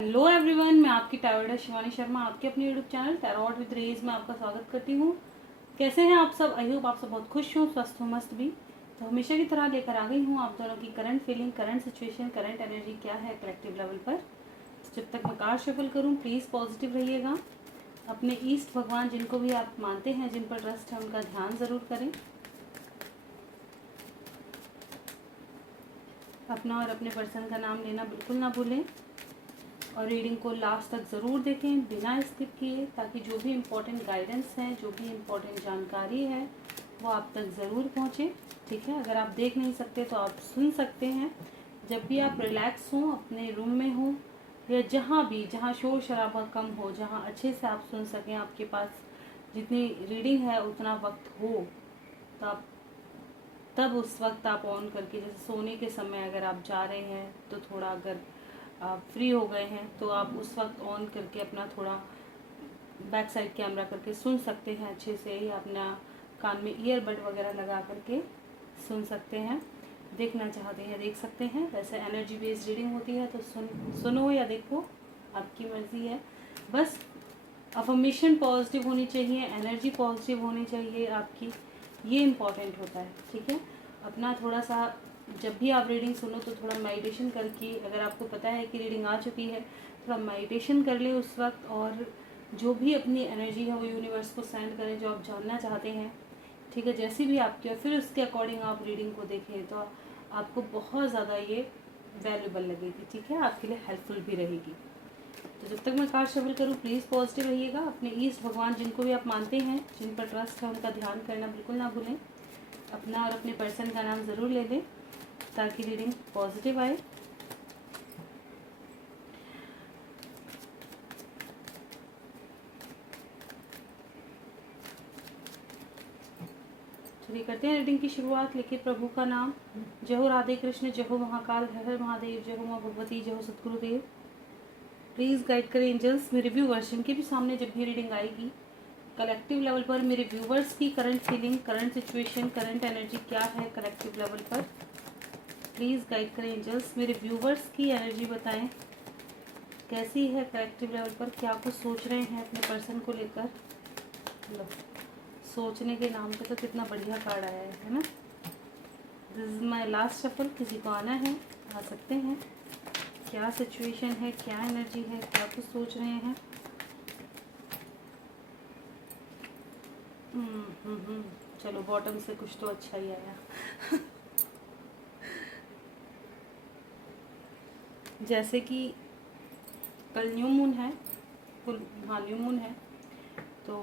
Hello everyone, मैं आपकी tarot Shivani Sharma आपके अपने यूट्यूब चैनल टैरोट विद रेज में आपका स्वागत करती हूँ। कैसे हैं आप सब? आई होप आप सब बहुत खुश हो, स्वस्थ हो, मस्त भी। तो हमेशा की तरह लेकर आ गई हूँ आप दोनों की current feeling, current situation, current energy क्या है कलेक्टिव लेवल पर। तो जब तक मैं कार्ड शफल करूँ प्लीज़ पॉजिटिव रहिएगा। अपने ईस्ट भगवान जिनको भी आप मानते हैं, जिन पर ट्रस्ट है, उनका ध्यान ज़रूर करें। अपना और अपने पर्सन का नाम लेना बिल्कुल ना भूलें और रीडिंग को लास्ट तक ज़रूर देखें बिना स्किप किए, ताकि जो भी इम्पोर्टेंट गाइडेंस है, जो भी इम्पोर्टेंट जानकारी है, वो आप तक ज़रूर पहुँचे। ठीक है, अगर आप देख नहीं सकते तो आप सुन सकते हैं। जब भी आप रिलैक्स हों, अपने रूम में हो या जहाँ भी, जहाँ शोर शराबा कम हो, जहाँ अच्छे से आप सुन सकें, आपके पास जितनी रीडिंग है उतना वक्त हो, तो आप तब उस वक्त आप ऑन करके, जैसे सोने के समय अगर आप जा रहे हैं तो थोड़ा, अगर आप फ्री हो गए हैं तो आप उस वक्त ऑन करके अपना थोड़ा बैक साइड कैमरा करके सुन सकते हैं अच्छे से, या अपना कान में ईयरबड वगैरह लगा करके सुन सकते हैं। देखना चाहते हैं देख सकते हैं। वैसे एनर्जी बेस्ड रीडिंग होती है तो सुनो या देखो, आपकी मर्ज़ी है। बस अफर्मेशन पॉजिटिव होनी चाहिए, एनर्जी पॉजिटिव होनी चाहिए आपकी, ये इम्पॉर्टेंट होता है। ठीक है, अपना थोड़ा सा जब भी आप रीडिंग सुनो तो थोड़ा मेडिटेशन करके, अगर आपको पता है कि रीडिंग आ चुकी है, थोड़ा मेडिटेशन कर ले उस वक्त, और जो भी अपनी एनर्जी है वो यूनिवर्स को सेंड करें जो आप जानना चाहते हैं। ठीक है, जैसी भी आपकी, और फिर उसके अकॉर्डिंग आप रीडिंग को देखें तो आपको बहुत ज़्यादा ये वैल्यूबल लगेगी। ठीक है, आपके लिए हेल्पफुल भी रहेगी। तो जब तक मैं कार्ड शफल करूँ प्लीज़ पॉजिटिव रहिएगा। अपने ईस्ट भगवान जिनको भी आप मानते हैं, जिन पर ट्रस्ट है, उनका ध्यान करना बिल्कुल ना भूलें। अपना और अपने पर्सन का नाम ज़रूर ले लें ताकि रीडिंग पॉजिटिव आए। चलिए करते हैं रीडिंग की शुरुआत। लिखिए प्रभु का नाम। जय हो राधे कृष्ण, जय हो महाकाल, हर हर महादेव, जय हो माँ भगवती, जय हो सतगुरुदेव। प्लीज़ गाइड करें एंजल्स मेरे व्यूवर्स, जिनके भी सामने जब भी रीडिंग आएगी कलेक्टिव लेवल पर, मेरे व्यूवर्स की current feeling, current situation, current energy क्या है कलेक्टिव लेवल पर। प्लीज़ गाइड करें एंजल्स मेरे व्यूवर्स की एनर्जी बताएं कैसी है कलेक्टिव लेवल पर, क्या कुछ सोच रहे हैं अपने पर्सन को लेकर। लो, सोचने के नाम पे तो कितना बढ़िया कार्ड आया है ना। This is my last shuffle. किसी को आना है आ सकते हैं। क्या सिचुएशन है, क्या एनर्जी है, क्या कुछ सोच रहे हैं। चलो बॉटम से कुछ तो अच्छा ही आया। जैसे कि कल न्यू मून है, हाँ न्यू मून है, तो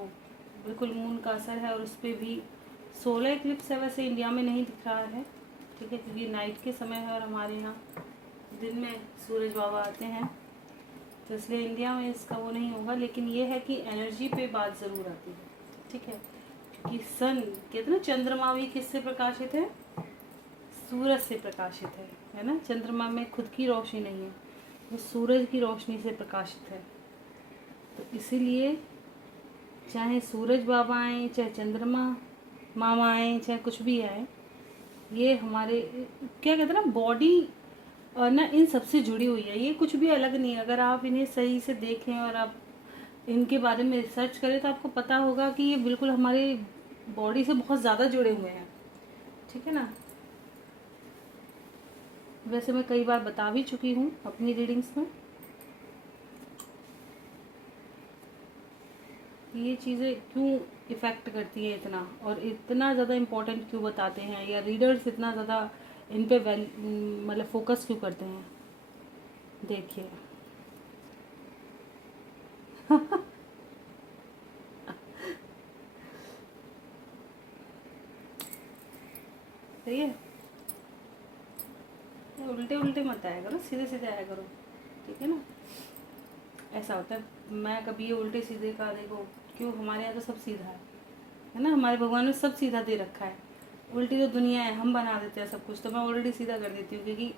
बिल्कुल मून का असर है, और उस पर भी सोलर इक्लिप्स है। वैसे इंडिया में नहीं दिख रहा है, ठीक है, क्योंकि नाइट के समय है और हमारे यहाँ दिन में सूरज बाबा आते हैं, तो इसलिए इंडिया में इसका वो नहीं होगा। लेकिन ये है कि एनर्जी पे बात ज़रूर आती है। ठीक है, क्योंकि सन कहते ना, चंद्रमा भी किससे प्रकाशित है? सूरज से प्रकाशित है ना। चंद्रमा में खुद की रोशनी नहीं है, वो सूरज की रोशनी से प्रकाशित है। तो इसीलिए चाहे सूरज बाबा आए, चाहे चंद्रमा मामा आए, चाहे कुछ भी आए, ये हमारे क्या कहते हैं ना, बॉडी और ना इन सबसे जुड़ी हुई है। ये कुछ भी अलग नहीं है। अगर आप इन्हें सही से देखें और आप इनके बारे में रिसर्च करें तो आपको पता होगा कि ये बिल्कुल हमारे बॉडी से बहुत ज़्यादा जुड़े हुए हैं। ठीक है ना। वैसे मैं कई बार बता भी चुकी हूँ अपनी रीडिंग्स में, ये चीज़ें क्यों इफ़ेक्ट करती हैं इतना, और इतना ज़्यादा इम्पोर्टेंट क्यों बताते हैं, या रीडर्स इतना ज़्यादा इन पे मतलब फोकस क्यों करते हैं। देखिए सही है, उल्टे उल्टे मत आया करो, सीधे सीधे आया करो। ठीक है ना। ऐसा होता है, मैं कभी ये उल्टे सीधे का देखो, क्यों, हमारे यहाँ तो सब सीधा है ना, हमारे भगवान ने सब सीधा दे रखा है। उल्टी तो दुनिया है, हम बना देते हैं सब कुछ, तो मैं ऑलरेडी सीधा कर देती हूँ, क्योंकि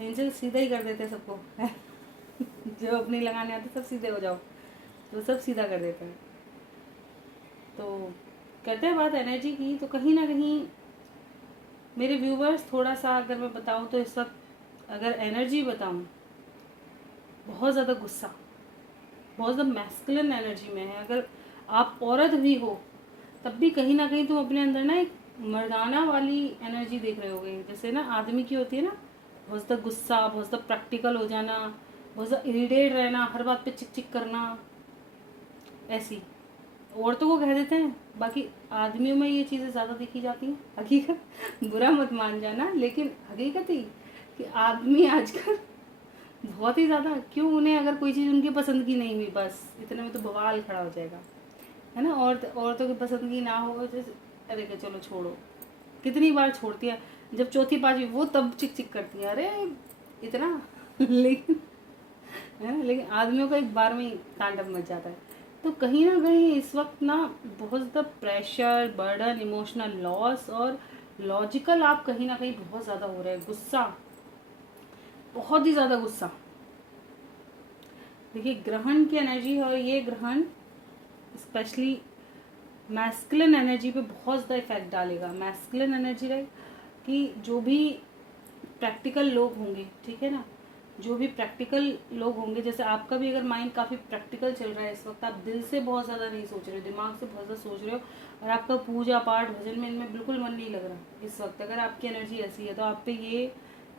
एंजल सीधा ही कर देते हैं सबको। जो अपने लगाने आते सब सीधे हो जाओ, तो सब सीधा कर देते हैं। तो करते हैं बात एनर्जी की, तो कहीं ना कहीं मेरे व्यूवर्स, थोड़ा सा अगर मैं बताऊँ तो इस वक्त अगर एनर्जी बताऊँ, बहुत ज़्यादा गुस्सा, बहुत ज़्यादा मैस्कुलिन एनर्जी में है। अगर आप औरत भी हो तब भी कहीं ना कहीं तुम अपने अंदर ना एक मर्दाना वाली एनर्जी देख रहे होगे। जैसे ना आदमी की होती है ना, बहुत ज़्यादा गुस्सा, बहुत ज़्यादा प्रैक्टिकल हो जाना, बहुत ज़्यादा इरिटेट रहना, हर बात पे चिक चिक करना, ऐसी औरतों को कह देते हैं। बाकी आदमियों में ये चीज़ें ज़्यादा देखी जाती हैं। हकीकत बुरा मत मान जाना, लेकिन हकीकत ही कि आदमी आजकल बहुत ही ज़्यादा, क्यों, उन्हें अगर कोई चीज़ उनकी पसंद की नहीं हुई बस इतने में तो बवाल खड़ा हो जाएगा, है ना। औरतों की पसंद की ना हो जैसे अरे के चलो छोड़ो, कितनी बार छोड़ती है, जब चौथी पांचवी वो तब चिक चिक करती है, अरे इतना लेकिन, है ना, लेकिन आदमियों का एक बार में ही तांडव मच जाता है। तो कहीं ना कहीं इस वक्त ना बहुत ज़्यादा प्रेशर, बर्डन, इमोशनल लॉस और लॉजिकल आप कहीं ना कहीं बहुत ज़्यादा हो रहे हैं। गुस्सा, बहुत ही ज़्यादा गुस्सा। देखिए ग्रहण की एनर्जी है और ये ग्रहण स्पेशली मैस्कुलिन एनर्जी पे बहुत ज़्यादा इफेक्ट डालेगा। मैस्कुलिन एनर्जी रहे कि जो भी प्रैक्टिकल लोग होंगे, ठीक है ना, जो भी प्रैक्टिकल लोग होंगे, जैसे आपका भी अगर माइंड काफ़ी प्रैक्टिकल चल रहा है इस वक्त, आप दिल से बहुत ज़्यादा नहीं सोच रहे हो, दिमाग से बहुत ज़्यादा सोच रहे हो, और आपका पूजा पाठ भजन में इनमें बिल्कुल मन नहीं लग रहा इस वक्त, अगर आपकी एनर्जी ऐसी है तो आप पे ये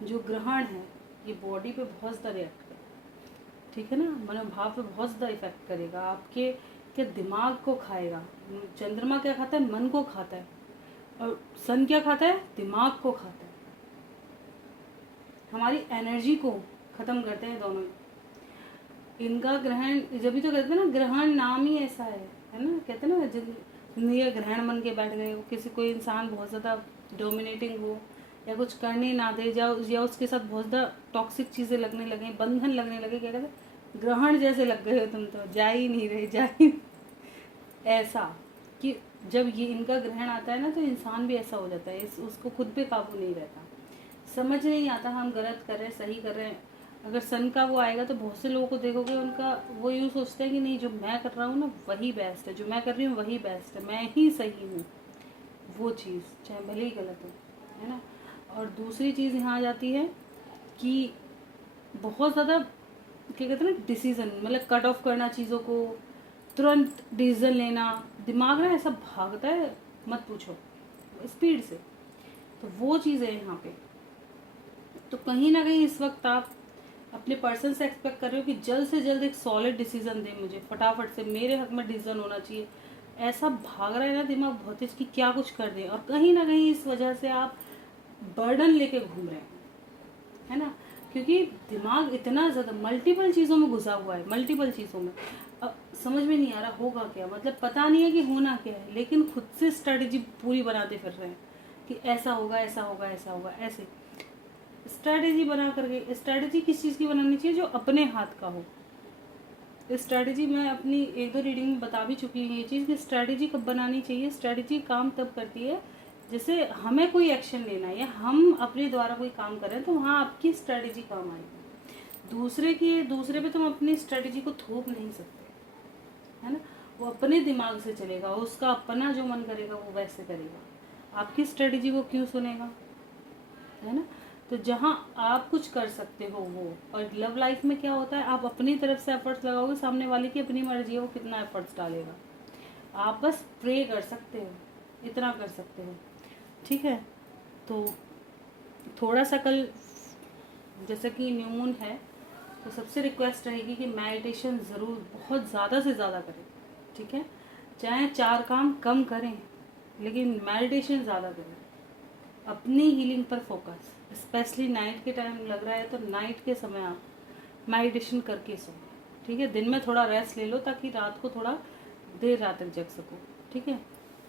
जो ग्रहण है ये बॉडी पे बहुत ज़्यादा रिएक्ट करेगा, ठीक है ना, मनोभाव पे बहुत ज़्यादा इफेक्ट करेगा, आपके के दिमाग को खाएगा। चंद्रमा क्या खाता है? मन को खाता है। और सन क्या खाता है? दिमाग को खाता है। हमारी एनर्जी को खत्म करते हैं दोनों। इनका ग्रहण, जब भी तो कहते हैं ना, ग्रहण नाम ही ऐसा है ना, कहते हैं ना जिंदगी ग्रहण बन के बैठ गए हो। किसी कोई इंसान बहुत ज़्यादा डोमिनेटिंग हो या कुछ करने ना दे जाओ, या उसके साथ बहुत ज़्यादा टॉक्सिक चीज़ें लगने लगे, बंधन लगने लगे, क्या कहते हैं, ग्रहण जैसे लग गए हो तुम, तो जा ही नहीं रहे, जा ही ऐसा कि जब ये इनका ग्रहण आता है ना तो इंसान भी ऐसा हो जाता है, उसको खुद पे काबू नहीं रहता, समझ नहीं आता हम गलत कर रहे हैं सही कर रहे हैं। अगर सन का वो आएगा तो बहुत से लोगों को देखोगे, उनका वो यूँ सोचते हैं कि नहीं, जो मैं कर रहा हूँ ना वही बेस्ट है, जो मैं कर रही हूँ वही बेस्ट है, मैं ही सही हूँ, वो चीज़ चाहे भले ही गलत हो, है ना। और दूसरी चीज़ यहाँ आ जाती है कि बहुत ज़्यादा क्या कहते हैं ना, डिसीज़न, मतलब कट ऑफ करना चीज़ों को, तुरंत डिसीज़न लेना, दिमाग ना ऐसा भागता है मत पूछो स्पीड से, तो वो चीज़ है यहाँ पे। तो कहीं ना कहीं इस वक्त आप अपने पर्सन से एक्सपेक्ट कर रहे हो कि जल्द से जल्द एक सॉलिड डिसीजन दे मुझे, फटाफट से मेरे हक में डिसीजन होना चाहिए, ऐसा भाग रहा है ना दिमाग बहुत तेज कि क्या कुछ कर दे, और कहीं ना कहीं इस वजह से आप बर्डन लेके घूम रहे हैं, है ना, क्योंकि दिमाग इतना ज़्यादा मल्टीपल चीज़ों में घुसा हुआ है, मल्टीपल चीज़ों में। अब समझ में नहीं आ रहा होगा क्या, मतलब पता नहीं है कि होना क्या है, लेकिन खुद से स्ट्रेटजी पूरी बनाते फिर रहे हैं कि ऐसा होगा, ऐसा होगा, ऐसा होगा, ऐसे स्ट्रैटेजी बना करके। स्ट्रैटेजी किस चीज़ की बनानी चाहिए? जो अपने हाथ का हो। स्ट्रैटेजी मैं अपनी एक दो रीडिंग में बता भी चुकी हूँ ये चीज़ कि स्ट्रैटेजी कब बनानी चाहिए। स्ट्रैटेजी काम तब करती है जैसे हमें कोई एक्शन लेना है या हम अपने द्वारा कोई काम कर रहे हैं, तो वहाँ आपकी स्ट्रैटेजी काम आएगी। दूसरे पे तुम अपनी स्ट्रैटेजी को थोप नहीं सकते, है ना, वो अपने दिमाग से चलेगा, उसका अपना जो मन करेगा वो वैसे करेगा, आपकी स्ट्रैटेजी को क्यों सुनेगा, है ना। तो जहाँ आप कुछ कर सकते हो वो, और लव लाइफ में क्या होता है, आप अपनी तरफ से एफर्ट्स लगाओगे, सामने वाले की अपनी मर्जी है वो कितना एफर्ट्स डालेगा, आप बस प्रे कर सकते हो, इतना कर सकते हो, ठीक है। तो थोड़ा सा कल जैसे कि न्यू मून है, तो सबसे रिक्वेस्ट रहेगी कि मेडिटेशन ज़रूर बहुत ज़्यादा से ज़्यादा करें, ठीक है, चाहे 4 काम कम करें लेकिन मेडिटेशन ज़्यादा करें, अपनी हीलिंग पर फोकस, स्पेशली नाइट के टाइम लग रहा है तो नाइट के समय आप मेडिटेशन करके सो, ठीक है। दिन में थोड़ा रेस्ट ले लो ताकि रात को थोड़ा देर रात तक जग सको, ठीक है,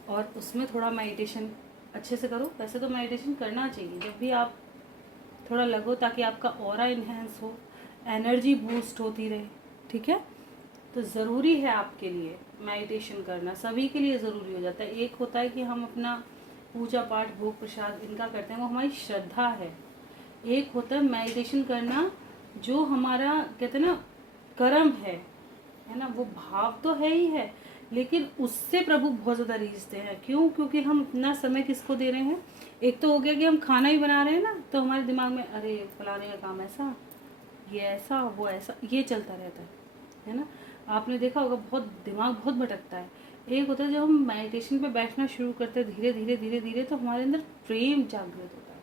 और उसमें थोड़ा मेडिटेशन अच्छे से करो। वैसे तो मेडिटेशन करना चाहिए जब भी आप थोड़ा लगो, ताकि आपका ऑरा इन्हेंस हो, एनर्जी बूस्ट होती रहे, ठीक है। तो ज़रूरी है आपके लिए मेडिटेशन करना, सभी के लिए ज़रूरी हो जाता है। एक होता है कि हम अपना पूजा पाठ भोग प्रसाद इनका करते हैं, वो हमारी श्रद्धा है। एक होता है मेडिटेशन करना जो हमारा कहते हैं ना कर्म है ना, वो भाव तो है ही है, लेकिन उससे प्रभु बहुत ज़्यादा रीझते हैं। क्यों? क्योंकि हम अपना समय किसको दे रहे हैं। एक तो हो गया कि हम खाना ही बना रहे हैं ना, तो हमारे दिमाग में अरे फलाने का काम ऐसा, ये ऐसा वो ऐसा, ये चलता रहता है ना। आपने देखा होगा बहुत दिमाग बहुत भटकता है। एक होता है जब हम मेडिटेशन पे बैठना शुरू करते हैं धीरे धीरे धीरे धीरे, तो हमारे अंदर प्रेम जागृत होता है,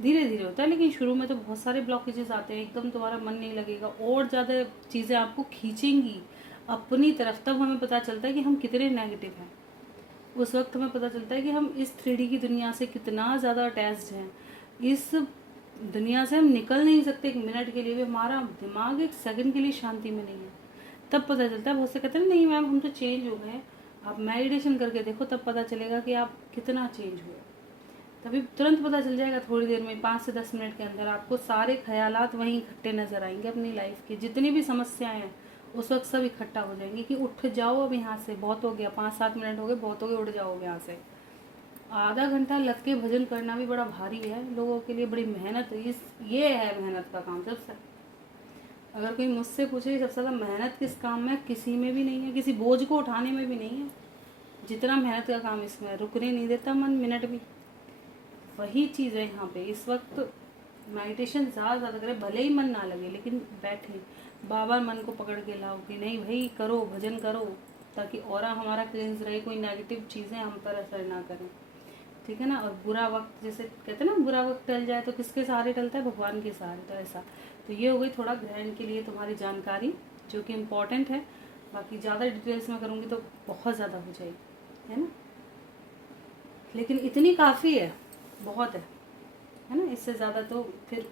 धीरे धीरे होता है। लेकिन शुरू में तो बहुत सारे ब्लॉकेजेस आते हैं, एकदम तुम्हारा मन नहीं लगेगा और ज़्यादा चीज़ें आपको खींचेंगी अपनी तरफ। तब हमें पता चलता है कि हम कितने नेगेटिव हैं। उस वक्त हमें पता चलता है कि हम इस 3D की दुनिया से कितना ज़्यादा अटैच्ड हैं। इस दुनिया से हम निकल नहीं सकते एक मिनट के लिए भी, हमारा दिमाग एक सेकंड के लिए शांति में नहीं है। तब पता चलता है। बहुत से कहते हैं नहीं मैम हम तो चेंज हो गए। आप मेडिटेशन करके देखो, तब पता चलेगा कि आप कितना चेंज हुए। तभी तुरंत पता चल जाएगा, थोड़ी देर में 5 से 10 मिनट के अंदर आपको सारे ख्यालात वहीं इकट्ठे नजर आएंगे। अपनी लाइफ की जितनी भी समस्याएं हैं उस वक्त सब इकट्ठा हो जाएंगी कि उठ जाओ अब यहाँ से, बहुत हो गया, 5-7 मिनट हो गए, बहुत हो गए, उठ जाओ अब यहाँ से। आधा घंटा लग के भजन करना भी बड़ा भारी है लोगों के लिए, बड़ी मेहनत है। ये है मेहनत का काम। सबसे अगर कोई मुझसे पूछे सबसे ज़्यादा मेहनत किस काम में, किसी में भी नहीं है, किसी बोझ को उठाने में भी नहीं है जितना मेहनत का काम इसमें है। रुकने नहीं देता मन मिनट भी। वही चीज़ है यहाँ पे। इस वक्त मेडिटेशन ज़्यादा करें, भले ही मन ना लगे लेकिन बैठे, बाबा मन को पकड़ के लाओ कि नहीं भाई करो, भजन करो, ताकि ऑरा हमारा क्लींस रहे, कोई नेगेटिव चीज़ें हम पर असर ना करें, ठीक है ना। और बुरा वक्त, जैसे कहते हैं ना बुरा वक्त टल जाए तो किसके सहारे टलता है, भगवान के सहारे। तो ऐसा, तो ये हो गई थोड़ा ग्रहण के लिए तुम्हारी जानकारी जो कि इम्पॉर्टेंट है। बाकी ज़्यादा डिटेल्स में करूँगी तो बहुत ज़्यादा हो जाएगी, है ना। लेकिन इतनी काफ़ी है, बहुत है ना। इससे ज़्यादा तो फिर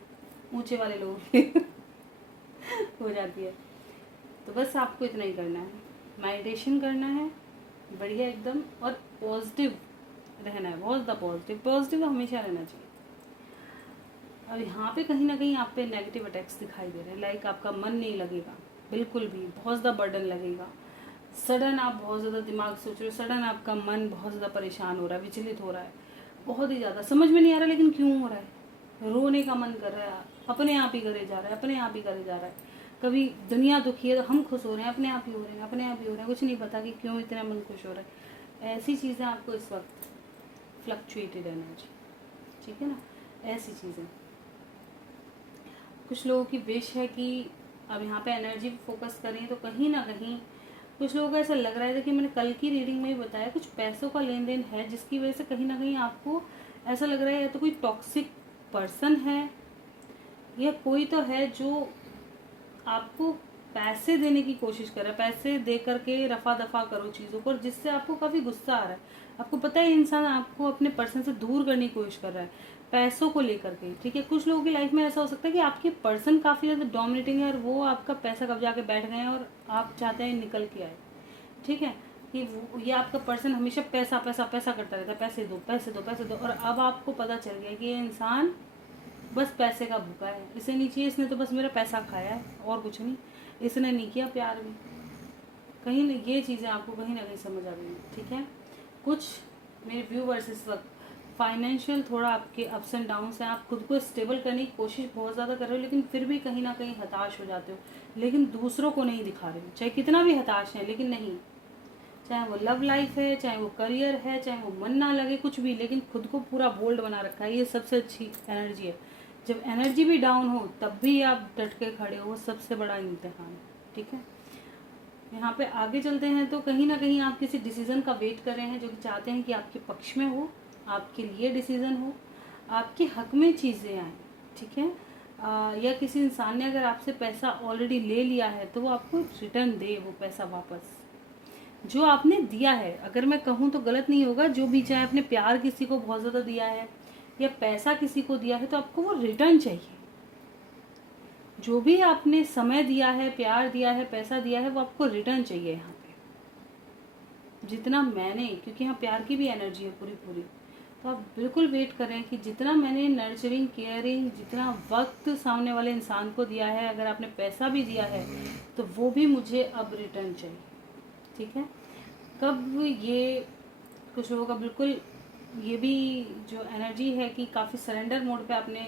ऊंचे वाले लोगों की हो जाती है। तो बस आपको इतना ही करना है, मेडिटेशन करना है बढ़िया एकदम, और पॉजिटिव रहना है, बहुत ज़्यादा पॉजिटिव। पॉजिटिव हमेशा रहना चाहिए। अब यहाँ पे कहीं ना कहीं आप पे नेगेटिव अटैक्स दिखाई दे रहे हैं, लाइक आपका मन नहीं लगेगा बिल्कुल भी, बहुत ज़्यादा बर्डन लगेगा। सडन आप बहुत ज़्यादा दिमाग सोच रहे हो, सडन आपका मन बहुत ज़्यादा परेशान हो रहा है, विचलित हो रहा है, बहुत ही ज़्यादा समझ में नहीं आ रहा लेकिन क्यों हो रहा है। रोने का मन कर रहा है, अपने आप ही करे जा रहा है, अपने आप ही करे जा रहा है। कभी दुनिया दुखी है तो हम खुश हो रहे हैं, अपने आप ही हो रहे हैं, अपने आप ही हो रहे हैं, कुछ नहीं पता कि क्यों इतना मन खुश हो रहा है। ऐसी चीज़ें आपको इस वक्त फ्लक्चुएटेड एनर्जी, ठीक है ना, ऐसी चीज़ें। कुछ लोगों की विश है कि अब यहाँ पे एनर्जी फोकस करें, तो कहीं ना कहीं कुछ लोगों को ऐसा लग रहा है कि मैंने कल की रीडिंग में ही बताया, कुछ पैसों का लेन देन है जिसकी वजह से कहीं ना कहीं आपको ऐसा लग रहा है या तो कोई टॉक्सिक पर्सन है या कोई तो है जो आपको पैसे देने की कोशिश कर रहा है, पैसे दे करके रफा दफा करो चीज़ों को, जिससे आपको काफ़ी गुस्सा आ रहा है। आपको पता है इंसान आपको अपने पर्सन से दूर करने की कोशिश कर रहा है पैसों को लेकर के, ठीक है। कुछ लोगों की लाइफ में ऐसा हो सकता है कि आपके पर्सन काफ़ी ज़्यादा डोमिनेटिंग है और वो आपका पैसा कब्जा के बैठ गए हैं और आप चाहते हैं निकल के आए, ठीक है। कि ये आपका पर्सन हमेशा पैसा पैसा पैसा करता रहता है, पैसे दो पैसे दो पैसे दो, और अब आपको पता चल गया कि ये इंसान बस पैसे का भूखा है, इसे नहीं चाहिए, इसने तो बस मेरा पैसा खाया है और कुछ नहीं, इसने नहीं किया प्यार भी। कहीं ना ये चीज़ें आपको कहीं ना कहीं समझ आ गई, ठीक है। कुछ मेरे व्यूवर्स इस वक्त फाइनेंशियल थोड़ा आपके अप्स एंड डाउन्स हैं, आप खुद को स्टेबल करने की कोशिश बहुत ज़्यादा कर रहे हो लेकिन फिर भी कहीं ना कहीं हताश हो जाते हो, लेकिन दूसरों को नहीं दिखा रहे हो, चाहे कितना भी हताश है लेकिन नहीं, चाहे वो लव लाइफ है, चाहे वो करियर है, चाहे वो मन ना लगे कुछ भी, लेकिन खुद को पूरा बोल्ड बना रखा है। ये सबसे अच्छी एनर्जी है। जब एनर्जी भी डाउन हो तब भी आप डट के खड़े हो, वो सबसे बड़ा इम्तिहान, ठीक है। यहाँ पे आगे चलते हैं तो कहीं ना कहीं आप किसी डिसीज़न का वेट कर रहे हैं जो कि चाहते हैं कि आपके पक्ष में हो, आपके लिए डिसीज़न हो, आपके हक में चीज़ें आएँ, ठीक है। या किसी इंसान ने अगर आपसे पैसा ऑलरेडी ले लिया है तो वो आपको रिटर्न दे, वो पैसा वापस जो आपने दिया है। अगर मैं कहूँ तो गलत नहीं होगा, जो भी चाहे आपने प्यार किसी को बहुत ज़्यादा दिया है या पैसा किसी को दिया है तो आपको वो रिटर्न चाहिए। जो भी आपने समय दिया है, प्यार दिया है, पैसा दिया है, वो आपको रिटर्न चाहिए यहाँ पे। जितना मैंने, क्योंकि यहाँ प्यार की भी एनर्जी है पूरी पूरी, तो आप बिल्कुल वेट करें कि जितना मैंने नर्चरिंग, केयरिंग, जितना वक्त सामने वाले इंसान को दिया है, अगर आपने पैसा भी दिया है तो वो भी मुझे अब रिटर्न चाहिए, ठीक है। कब ये कुछ लोगों का बिल्कुल ये भी जो एनर्जी है कि काफ़ी सरेंडर मोड पे आपने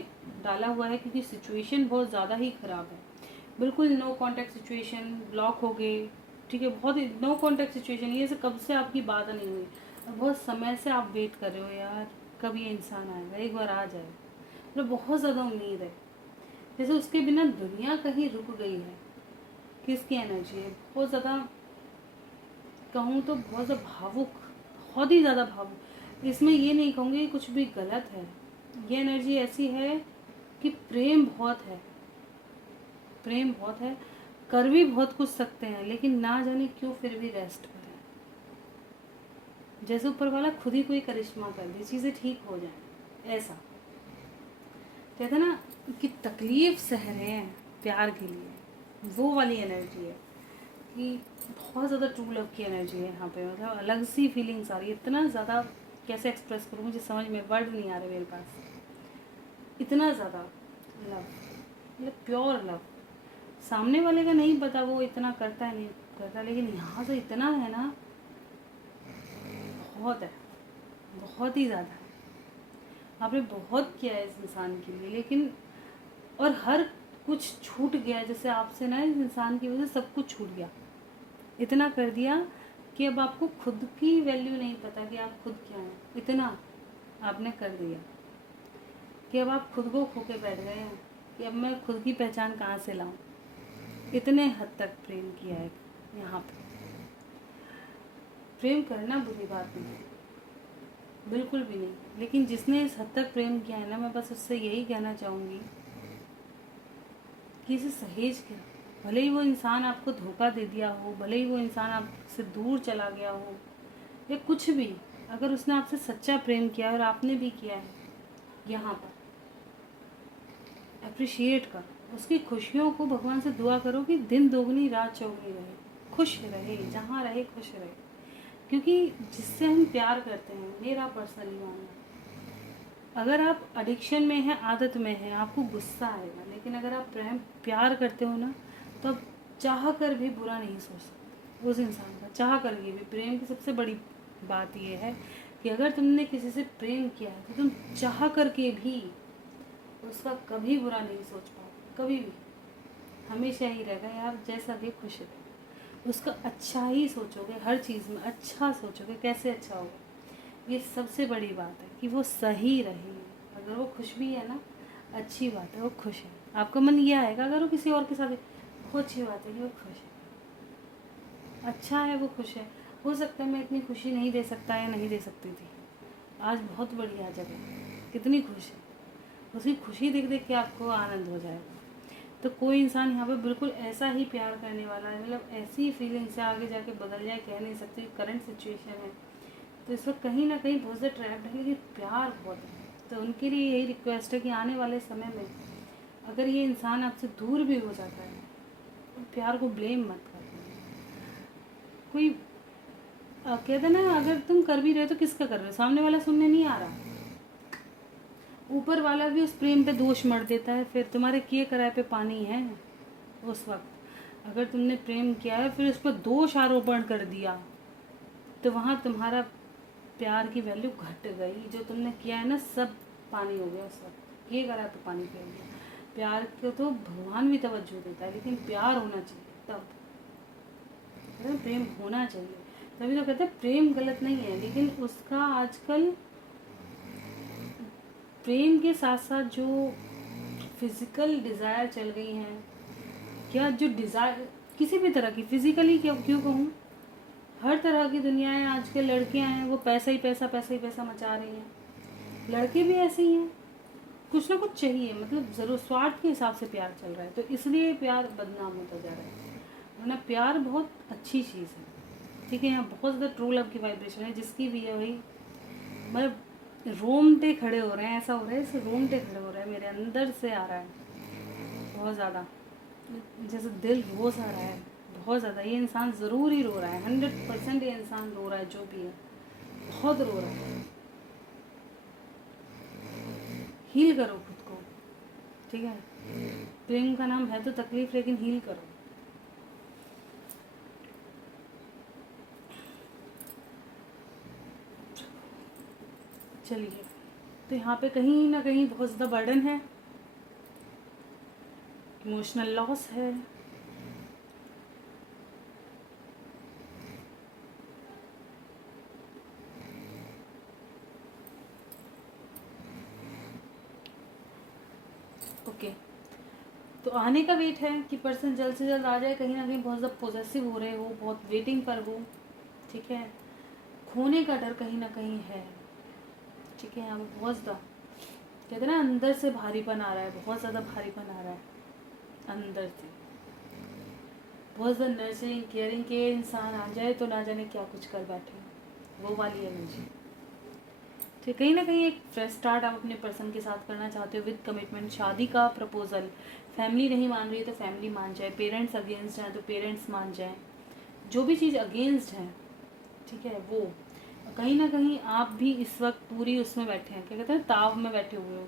डाला हुआ है क्योंकि सिचुएशन बहुत ज़्यादा ही ख़राब है, बिल्कुल नो कांटेक्ट सिचुएशन, ब्लॉक हो गए, ठीक है। बहुत ही नो कांटेक्ट सिचुएशन, ये से कब से आपकी बात नहीं हुई और बहुत समय से आप वेट कर रहे हो यार कब ये इंसान आएगा, एक बार आ जाए, मतलब बहुत ज़्यादा उम्मीद है। जैसे उसके बिना दुनिया कहीं रुक गई है। किसकी एनर्जी है? बहुत ज़्यादा कहूँ तो बहुत ज़्यादा भावुक, बहुत ही ज़्यादा भावुक। इसमें ये नहीं कहूँगी कि कुछ भी गलत है। ये एनर्जी ऐसी है कि प्रेम बहुत है, प्रेम बहुत है, कर भी बहुत कुछ सकते हैं, लेकिन ना जाने क्यों फिर भी रेस्ट पर है। जैसे ऊपर वाला खुद ही कोई करिश्मा कर दे, चीज़ें ठीक हो जाए। ऐसा कहते हैं ना कि तकलीफ सह रहे हैं प्यार के लिए, वो वाली एनर्जी है कि बहुत ज़्यादा ट्रू लव की एनर्जी है यहाँ पे। मतलब अलग सी फीलिंग्स आ रही है, इतना ज़्यादा कैसे एक्सप्रेस करूँ, मुझे समझ में वर्ड नहीं आ रहे मेरे पास। इतना ज़्यादा लव, मतलब प्योर लव। सामने वाले का नहीं पता वो इतना करता है नहीं करता, लेकिन यहाँ से इतना है ना, बहुत है, बहुत ही ज़्यादा है। आपने बहुत किया है इस इंसान के लिए, लेकिन और हर कुछ छूट गया। जैसे आपसे ना इस इंसान की वजह से सब कुछ छूट गया। इतना कर दिया कि अब आपको खुद की वैल्यू नहीं पता कि आप खुद क्या हैं। इतना आपने कर दिया कि अब आप खुद को खो के बैठ गए हैं कि अब मैं खुद की पहचान कहाँ से लाऊं। इतने हद तक प्रेम किया है यहाँ पे। प्रेम करना बुरी बात नहीं है, बिल्कुल भी नहीं, लेकिन जिसने इस हद तक प्रेम किया है ना, मैं बस उससे यही कहना चाहूँगी कि इसे सहेज के, भले ही वो इंसान आपको धोखा दे दिया हो, भले ही वो इंसान आपसे दूर चला गया हो या कुछ भी, अगर उसने आपसे सच्चा प्रेम किया है और आपने भी किया है, यहाँ पर अप्रिशिएट करो। उसकी खुशियों को भगवान से दुआ करो कि दिन दोगुनी रात चौगुनी रहे, खुश रहे, जहाँ रहे खुश रहे। क्योंकि जिससे हम प्यार करते हैं, मेरा पर्सनली मानना, अगर आप एडिक्शन में हैं, आदत में हैं, आपको गुस्सा आएगा, लेकिन अगर आप प्यार करते हो ना, तो आप चाह कर भी बुरा नहीं सोच सकते उस इंसान का। चाह कर भी, प्रेम की सबसे बड़ी बात यह है कि अगर तुमने किसी से प्रेम किया है तो तुम चाह करके भी उसका कभी बुरा नहीं सोच पाओगे, कभी भी। हमेशा ही रहेगा यार जैसा भी, खुश रहे, उसका अच्छा ही सोचोगे, हर चीज़ में अच्छा सोचोगे, कैसे अच्छा होगा। ये सबसे बड़ी बात है कि वो सही रहे। अगर वो खुश भी है ना, अच्छी बात है, वो खुश है। आपका मन ये आएगा अगर वो किसी और के साथ है, बहुत अच्छी बात है कि वो खुश है, अच्छा है, वो खुश है। हो सकता है मैं इतनी खुशी नहीं दे सकता या नहीं दे सकती थी, आज बहुत बढ़िया जगह, कितनी खुश है। उसकी खुशी देख देख के आपको आनंद हो जाएगा। तो कोई इंसान यहाँ पे बिल्कुल ऐसा ही प्यार करने वाला है, मतलब ऐसी फीलिंग से आगे जाके बदल जाए, कह नहीं सकती। करंट सिचुएशन है तो इस वक्त कहीं ना कहीं बहुत ज़्यादा ट्रैप्ड है, लेकिन प्यार बहुत है। तो उनके लिए यही रिक्वेस्ट है कि आने वाले समय में अगर ये इंसान आपसे दूर भी हो जाता है तो प्यार को ब्लेम मत करना। कोई कहते ना, अगर तुम कर भी रहे हो तो किसका कर रहे हो, सामने वाला सुनने नहीं आ रहा, ऊपर वाला भी उस प्रेम पे दोष मर देता है, फिर तुम्हारे किए कराए पे पानी है। उस वक्त अगर तुमने प्रेम किया है फिर उस पर दोष आरोपण कर दिया, तो वहाँ तुम्हारा प्यार की वैल्यू घट गई। जो तुमने किया है ना, सब पानी हो गया। उस वक्त किए करा तो पानी फेर गया। प्यार को तो भगवान भी तवज्जो देता है, लेकिन प्यार होना चाहिए, तब प्रेम होना चाहिए। तभी तो कहते हैं प्रेम गलत नहीं है, लेकिन उसका आजकल प्रेम के साथ साथ जो फिज़िकल डिज़ायर चल गई हैं, क्या जो डिज़ायर किसी भी तरह की, फिज़िकली क्यों कहूँ, हर तरह की दुनियाएं आज के लड़कियां हैं, वो पैसा ही पैसा, पैसा ही पैसा मचा रही हैं। लड़के भी ऐसे ही हैं, कुछ ना कुछ चाहिए, मतलब ज़रूर स्वार्थ के हिसाब से प्यार चल रहा है, तो इसलिए प्यार बदनाम होता जा रहा है। वरना प्यार बहुत अच्छी चीज़ है, ठीक है। यहाँ बहुत ज़्यादा ट्रू लव की वाइब्रेशन है, जिसकी भी है वही, मतलब रोमटे खड़े हो रहे हैं, ऐसा हो रहा है, जैसे रोमटे खड़े हो रहे हैं, मेरे अंदर से आ रहा है बहुत ज़्यादा, जैसे दिल रो सा रहा है बहुत ज़्यादा। ये इंसान ज़रूर ही रो रहा है, 100% ये इंसान रो रहा है, जो भी है बहुत रो रहा है। हील करो खुद को, ठीक है। प्रेम का नाम है तो तकलीफ, लेकिन हील करो। चलिए, तो यहाँ पे कहीं ना कहीं बहुत ज़्यादा बर्डन है, इमोशनल लॉस है, ओके। आने का वेट है कि पर्सन जल्द से जल्द आ जाए। कहीं ना कहीं बहुत ज़्यादा पॉजेसिव हो रहे हो, बहुत वेटिंग पर हो, ठीक है। खोने का डर कहीं ना कहीं है, ठीक है। यहाँ पर बहुत ज़्यादा कहते हैं ना, अंदर से भारीपन आ रहा है, बहुत ज़्यादा भारीपन आ रहा है अंदर से। बहुत ज़्यादा नर्चरिंग केयरिंग के इंसान आ जाए तो ना जाने क्या कुछ कर बैठे, वो वाली एनर्जी। तो कहीं ना कहीं एक फ्रेश स्टार्ट आप अपने पर्सन के साथ करना चाहते हो विद कमिटमेंट। शादी का प्रपोजल, फैमिली नहीं मान रही है तो फैमिली मान जाए, पेरेंट्स अगेंस्ट हैं तो पेरेंट्स मान जाएं, जो भी चीज़ अगेंस्ट है, ठीक है, वो कहीं ना कहीं आप भी इस वक्त पूरी उसमें बैठे हैं, क्या कहते हैं, ताव में बैठे हुए हो,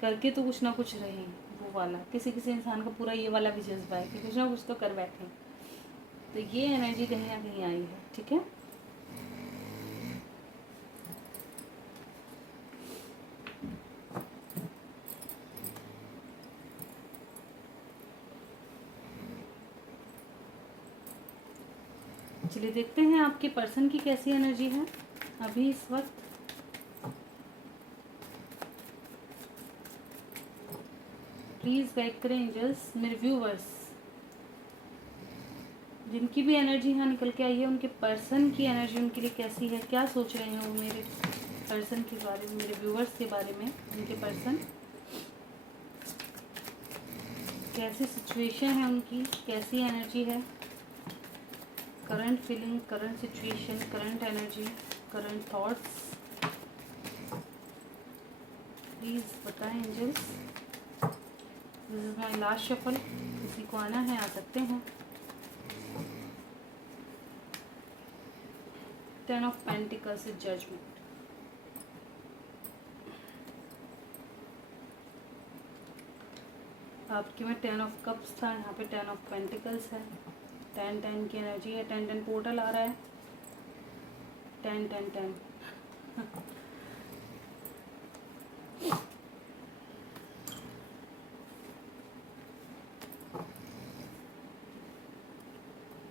करके तो कुछ ना कुछ रहे, वो वाला। किसी किसी इंसान का पूरा ये वाला भी जज्बा है कि कुछ ना कुछ तो कर बैठे, तो ये एनर्जी कहीं ना कहीं आई है, ठीक है। चलिए देखते हैं आपके पर्सन की कैसी एनर्जी है अभी इस वक्त। प्लीज़ गाइड करें एंजल्स मेरे व्यूवर्स, जिनकी भी एनर्जी यहाँ निकल के आई है, उनके पर्सन की एनर्जी उनके लिए कैसी है, क्या सोच रहे हैं वो मेरे पर्सन के बारे में, मेरे व्यूवर्स के बारे में। उनके पर्सन कैसी सिचुएशन है उनकी, कैसी एनर्जी है, current feeling, current situation, current energy, current thoughts, please बताएं angels. This is my last shuffle, किसी को आना है आ सकते हैं। 10 ऑफ पेंटिकल्स इज जजमेंट। आपके में 10 ऑफ कप्स था, यहाँ पे 10 ऑफ पेंटिकल्स है। 10 की एनर्जी है, 10 पोर्टल आ रहा है, 10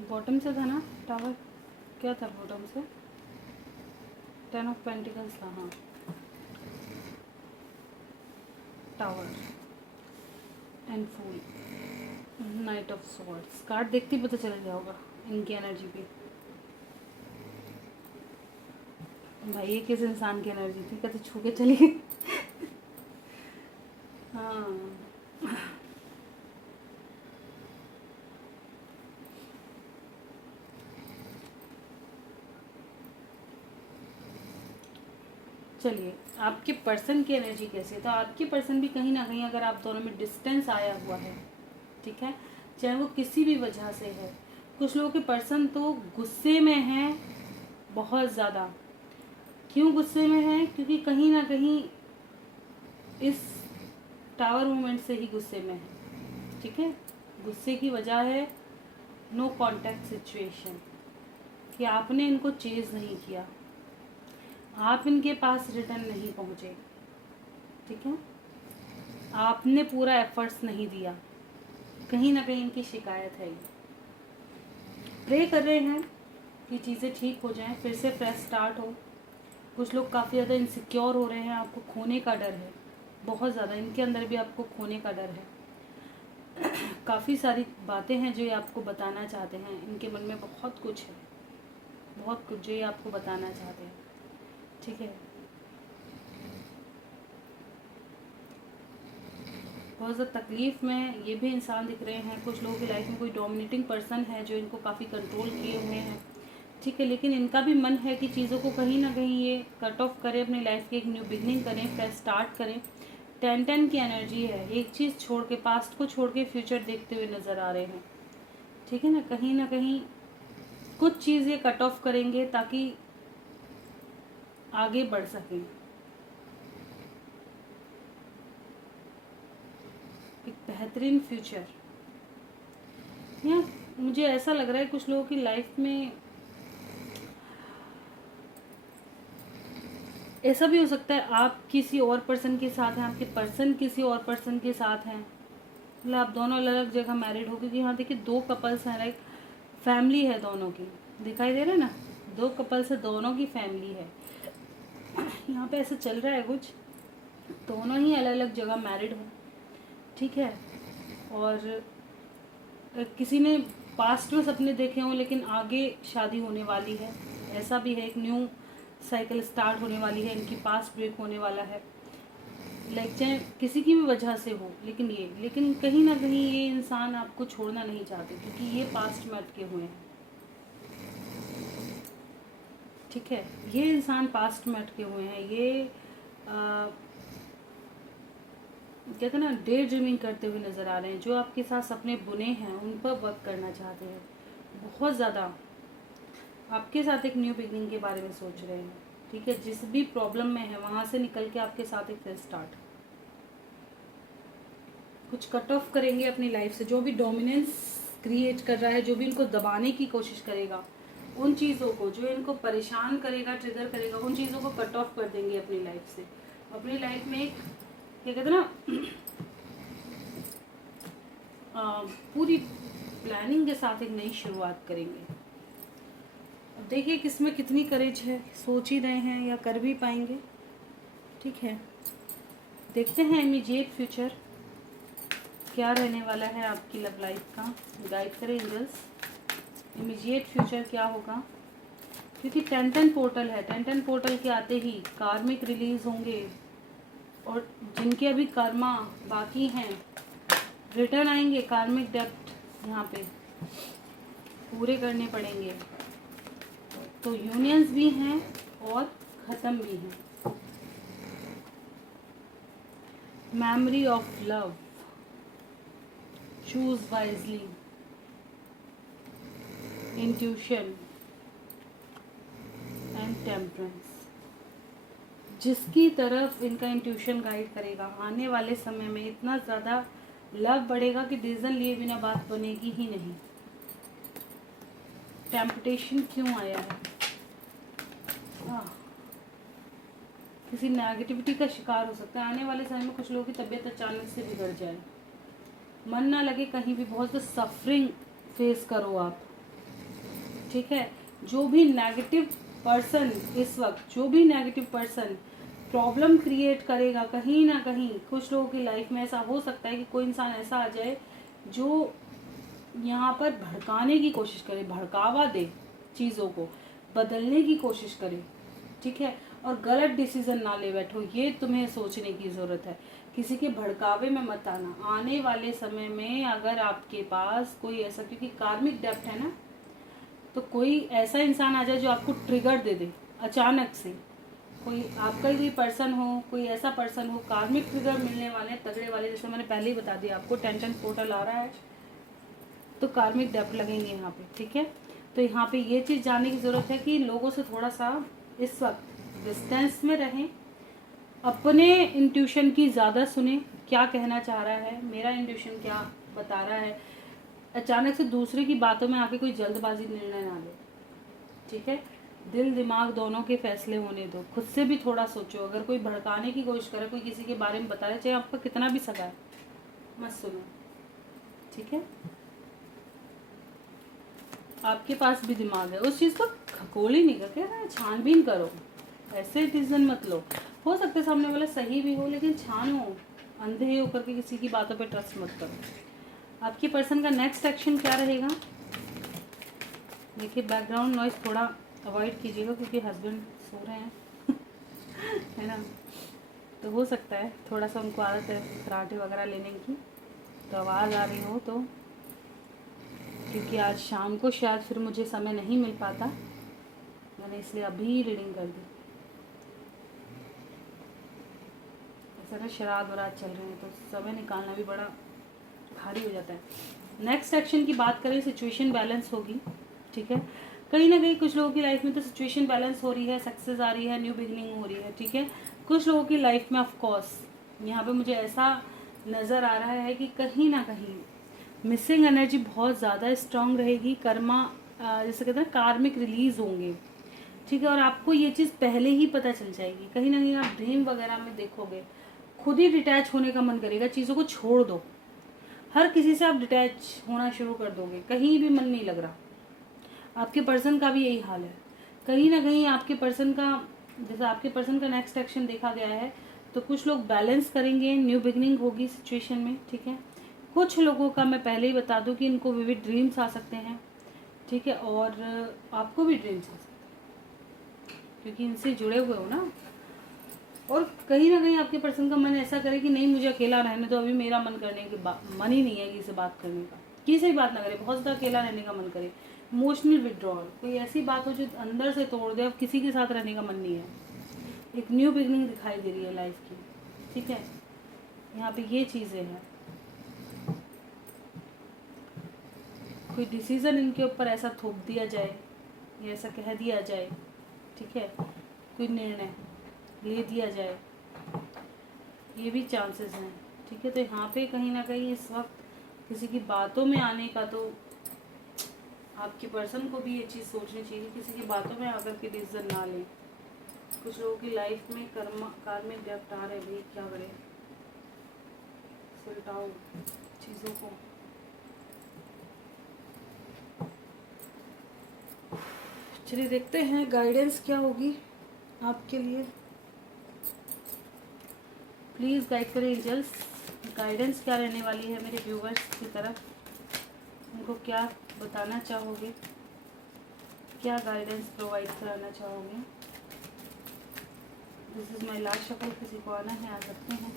बॉटम से था ना टावर, क्या था बॉटम से, 10 ऑफ पेंटिकल्स था, हाँ, tower and fool, knight of swords. Card देखते ही पता चल गया होगा इनकी एनर्जी पे। भाई ये किस इंसान की एनर्जी थी, कहते छू के चली गई। हाँ, चलिए आपके पर्सन की एनर्जी कैसी है। तो आपके पर्सन भी कहीं ना कहीं, अगर आप दोनों में डिस्टेंस आया हुआ है, ठीक है, चाहे वो किसी भी वजह से है। कुछ लोगों के पर्सन तो गुस्से में हैं बहुत ज़्यादा। क्यों गुस्से में है, क्योंकि कहीं ना कहीं इस टावर मूवमेंट से ही गुस्से में है, ठीक है। गुस्से की वजह है नो कांटेक्ट सिचुएशन, कि आपने इनको चेज़ नहीं किया, आप इनके पास रिटर्न नहीं पहुँचे, ठीक है, आपने पूरा एफर्ट्स नहीं दिया, कहीं ना कहीं इनकी शिकायत है। प्रे कर रहे हैं कि चीज़ें ठीक हो जाएं, फिर से फ्रेश स्टार्ट हो। कुछ लोग काफ़ी ज़्यादा इनसिक्योर हो रहे हैं, आपको खोने का डर है बहुत ज़्यादा, इनके अंदर भी आपको खोने का डर है। काफ़ी सारी बातें हैं जो ये आपको बताना चाहते हैं, इनके मन में बहुत कुछ है, बहुत कुछ जो ये आपको बताना चाहते हैं, ठीक है। बहुत ज़्यादा तकलीफ़ में ये भी इंसान दिख रहे हैं। कुछ लोगों की लाइफ में कोई डोमिनेटिंग पर्सन है जो इनको काफ़ी कंट्रोल किए हुए हैं, ठीक है, लेकिन इनका भी मन है कि चीज़ों को कहीं ना कहीं ये कट ऑफ करें, अपनी लाइफ की एक न्यू बिगनिंग करें, फ्रेश स्टार्ट करें। 10 की एनर्जी है, एक चीज़ छोड़ के, पास्ट को छोड़ के फ्यूचर देखते हुए नज़र आ रहे हैं, ठीक है ना कहीं कुछ चीज़ ये कट ऑफ करेंगे ताकि आगे बढ़ सकें, एक बेहतरीन फ्यूचर। या मुझे ऐसा लग रहा है कुछ लोगों की लाइफ में ऐसा भी हो सकता है आप किसी और पर्सन के साथ हैं, आपके पर्सन किसी और पर्सन के साथ हैं, मतलब आप दोनों अलग अलग जगह मैरिड हो। क्योंकि यहाँ देखिए 2 कपल्स हैं, लाइक फैमिली है दोनों की, दिखाई दे रहा है ना, 2 कपल्स है, दोनों की फैमिली है। यहाँ पे ऐसा चल रहा है कुछ, दोनों ही अलग अलग जगह मैरिड हो, ठीक है। और किसी ने पास्ट में सपने देखे हों लेकिन आगे शादी होने वाली है, ऐसा भी है। एक न्यू साइकिल स्टार्ट होने वाली है, इनकी पास्ट ब्रेक होने वाला है। लाइक चाहे किसी की भी वजह से हो, लेकिन कहीं ना कहीं ये इंसान आपको छोड़ना नहीं चाहते, क्योंकि ये पास्ट में अटके हुए हैं। ठीक है, ये इंसान पास्ट में अटके हुए हैं। ये कहते हैं ना, डे ड्रीमिंग करते हुए नज़र आ रहे हैं। जो आपके साथ सपने बुने हैं उन पर वर्क करना चाहते हैं बहुत ज़्यादा। आपके साथ एक न्यू बिगनिंग के बारे में सोच रहे हैं। ठीक है, जिस भी प्रॉब्लम में है वहाँ से निकल के आपके साथ एक फ्रेश स्टार्ट, कुछ कट ऑफ करेंगे अपनी लाइफ से। जो भी डोमिनेंस क्रिएट कर रहा है, जो भी इनको दबाने की कोशिश करेगा, उन चीज़ों को जो इनको परेशान करेगा, ट्रिगर करेगा, उन चीज़ों को कट ऑफ कर देंगे अपनी लाइफ से। अपनी लाइफ में एक क्या कहते हैं ना, पूरी प्लानिंग के साथ एक नई शुरुआत करेंगे। अब देखिए किसमें कितनी करेज है, सोच ही रहे हैं या कर भी पाएंगे। ठीक है, देखते हैं इमीडिएट फ्यूचर क्या रहने वाला है आपकी लव लाइफ का। गाइड करें एंजल्स, इमीडिएट फ्यूचर क्या होगा। क्योंकि 10-10 पोर्टल है, 10-10 पोर्टल के आते ही कार्मिक रिलीज होंगे, और जिनके अभी कर्मा बाकी हैं रिटर्न आएंगे। कार्मिक डेप्ट यहाँ पे पूरे करने पड़ेंगे। तो यूनियंस भी हैं और ख़त्म भी हैं। Memory of love, choose wisely, intuition and temperance. जिसकी तरफ इनका इंट्यूशन गाइड करेगा, आने वाले समय में इतना ज़्यादा लव बढ़ेगा कि डिसीजन लिए बिना बात बनेगी ही नहीं। टेम्पटेशन क्यों आया है? किसी नेगेटिविटी का शिकार हो सकता है। आने वाले समय में कुछ लोगों की तबीयत अचानक से बिगड़ जाए, मन ना लगे कहीं भी, बहुत ज़्यादा सफरिंग फेस करो आप। ठीक है, जो भी नेगेटिव पर्सन इस वक्त, जो भी नेगेटिव पर्सन प्रॉब्लम क्रिएट करेगा कहीं ना कहीं, कुछ लोगों की लाइफ में ऐसा हो सकता है कि कोई इंसान ऐसा आ जाए जो यहाँ पर भड़काने की कोशिश करे, भड़कावा दे, चीज़ों को बदलने की कोशिश करे। ठीक है, और गलत डिसीजन ना ले बैठो, ये तुम्हें सोचने की ज़रूरत है। किसी के भड़कावे में मत आना। आने वाले समय में अगर आपके पास कोई ऐसा, क्योंकि कार्मिक डेप्थ है ना, तो कोई ऐसा इंसान आ जाए जो आपको ट्रिगर दे दे अचानक से। कोई आपका ही पर्सन हो, कोई ऐसा पर्सन हो, कार्मिक ट्रिगर मिलने वाले तगड़े वाले। जैसे मैंने पहले ही बता दिया आपको, 10-10 पोर्टल आ रहा है तो कार्मिक डेप्थ लगेंगे यहाँ पे। ठीक है, तो यहाँ पे ये चीज़ जानने की ज़रूरत है कि लोगों से थोड़ा सा इस वक्त डिस्टेंस में रहें, अपने इंट्यूशन की ज़्यादा सुने, क्या कहना चाह रहा है, मेरा इंट्यूशन क्या बता रहा है। अचानक से दूसरे की बातों में आके कोई जल्दबाजी निर्णय ना लो। ठीक है, दिल दिमाग दोनों के फैसले होने दो। खुद से भी थोड़ा सोचो। अगर कोई भड़काने की कोशिश करे, कोई किसी के बारे में बता रहे, चाहे आपका कितना भी सगा है, मत सुनो। ठीक है, आपके पास भी दिमाग है, उस चीज़ को खकोल ही नहीं करके छानबीन करो। ऐसे डिसीजन मत लो। हो सकता है सामने वाला सही भी हो, लेकिन छानो, अंधे होकर के किसी की बातों पे ट्रस्ट मत करो। आपके पर्सन का नेक्स्ट एक्शन क्या रहेगा? देखिए, बैकग्राउंड नॉइज थोड़ा अवॉइड कीजिएगा क्योंकि हस्बैंड सो रहे हैं है ना, तो हो सकता है थोड़ा सा उनको आदत है पराठे वगैरह लेने की, तो आवाज़ आ रही हो तो, क्योंकि आज शाम को शायद फिर मुझे समय नहीं मिल पाता, मैंने इसलिए अभी रीडिंग कर दी। ऐसा ना श्राद्ध वराद्ध चल रहे हैं तो समय निकालना भी बड़ा भारी हो जाता है। नेक्स्ट एक्शन की बात करें, सिचुएशन बैलेंस होगी। ठीक है, कहीं ना कहीं कुछ लोगों की लाइफ में तो सिचुएशन बैलेंस हो रही है, सक्सेस आ रही है, न्यू बिगनिंग हो रही है। ठीक है, कुछ लोगों की लाइफ में ऑफ कोर्स यहाँ पे मुझे ऐसा नज़र आ रहा है कि कहीं ना कहीं मिसिंग एनर्जी बहुत ज़्यादा स्ट्रांग रहेगी। कर्मा जैसे कहते हैं कार्मिक रिलीज होंगे। ठीक है, और आपको ये चीज़ पहले ही पता चल जाएगी। कहीं ना कहीं आप ड्रीम वगैरह में देखोगे, खुद ही डिटैच होने का मन करेगा, चीज़ों को छोड़ दो। हर किसी से आप डिटैच होना शुरू कर दोगे, कहीं भी मन नहीं लग रहा। आपके पर्सन का भी यही हाल है। कहीं ना कहीं आपके पर्सन का, जैसे आपके पर्सन का नेक्स्ट एक्शन देखा गया है, तो कुछ लोग बैलेंस करेंगे, न्यू बिगनिंग होगी सिचुएशन में। ठीक है, कुछ लोगों का मैं पहले ही बता दूं कि इनको विविड ड्रीम्स आ सकते हैं, ठीक है, और आपको भी ड्रीम्स आ सकते हैं क्योंकि इनसे जुड़े हुए हो ना। और कहीं ना कहीं आपके पर्सन का मन ऐसा करे कि नहीं मुझे अकेला रहने दो, अभी मेरा मन करने के मन ही नहीं है किसी से बात करने का, किसी से बात ना करे, बहुत ज़्यादा अकेला रहने का मन करे, इमोशनल विड्रॉल, कोई ऐसी बात हो जो अंदर से तोड़ दे, अब किसी के साथ रहने का मन नहीं है, एक न्यू बिगनिंग दिखाई दे रही है लाइफ की, ठीक है, यहाँ पे ये चीज़ें हैं। कोई डिसीज़न इनके ऊपर ऐसा थोप दिया जाए या ऐसा कह दिया जाए, ठीक है, कोई निर्णय ले दिया जाए, ये भी चांसेस हैं, ठीक है। तो यहाँ पे कहीं ना कहीं इस वक्त किसी की बातों में आने का, तो आपके पर्सन को भी ये चीज़ सोचनी चाहिए कि किसी की बातों में आकर के डिसीजन ना लें। कुछ लोगों की लाइफ में कार्मिक डेप्ट आ रहे, भाई क्या करें, सुलटाओ चीज़ों को। चलिए देखते हैं गाइडेंस क्या होगी आपके लिए। प्लीज़ गाइड करें एंजल्स, गाइडेंस क्या रहने वाली है मेरे व्यूवर्स की तरफ, उनको क्या बताना चाहोगे, क्या गाइडेंस प्रोवाइड कराना चाहोगे। This is my last shuffle, किसी को आना है आ सकते हैं।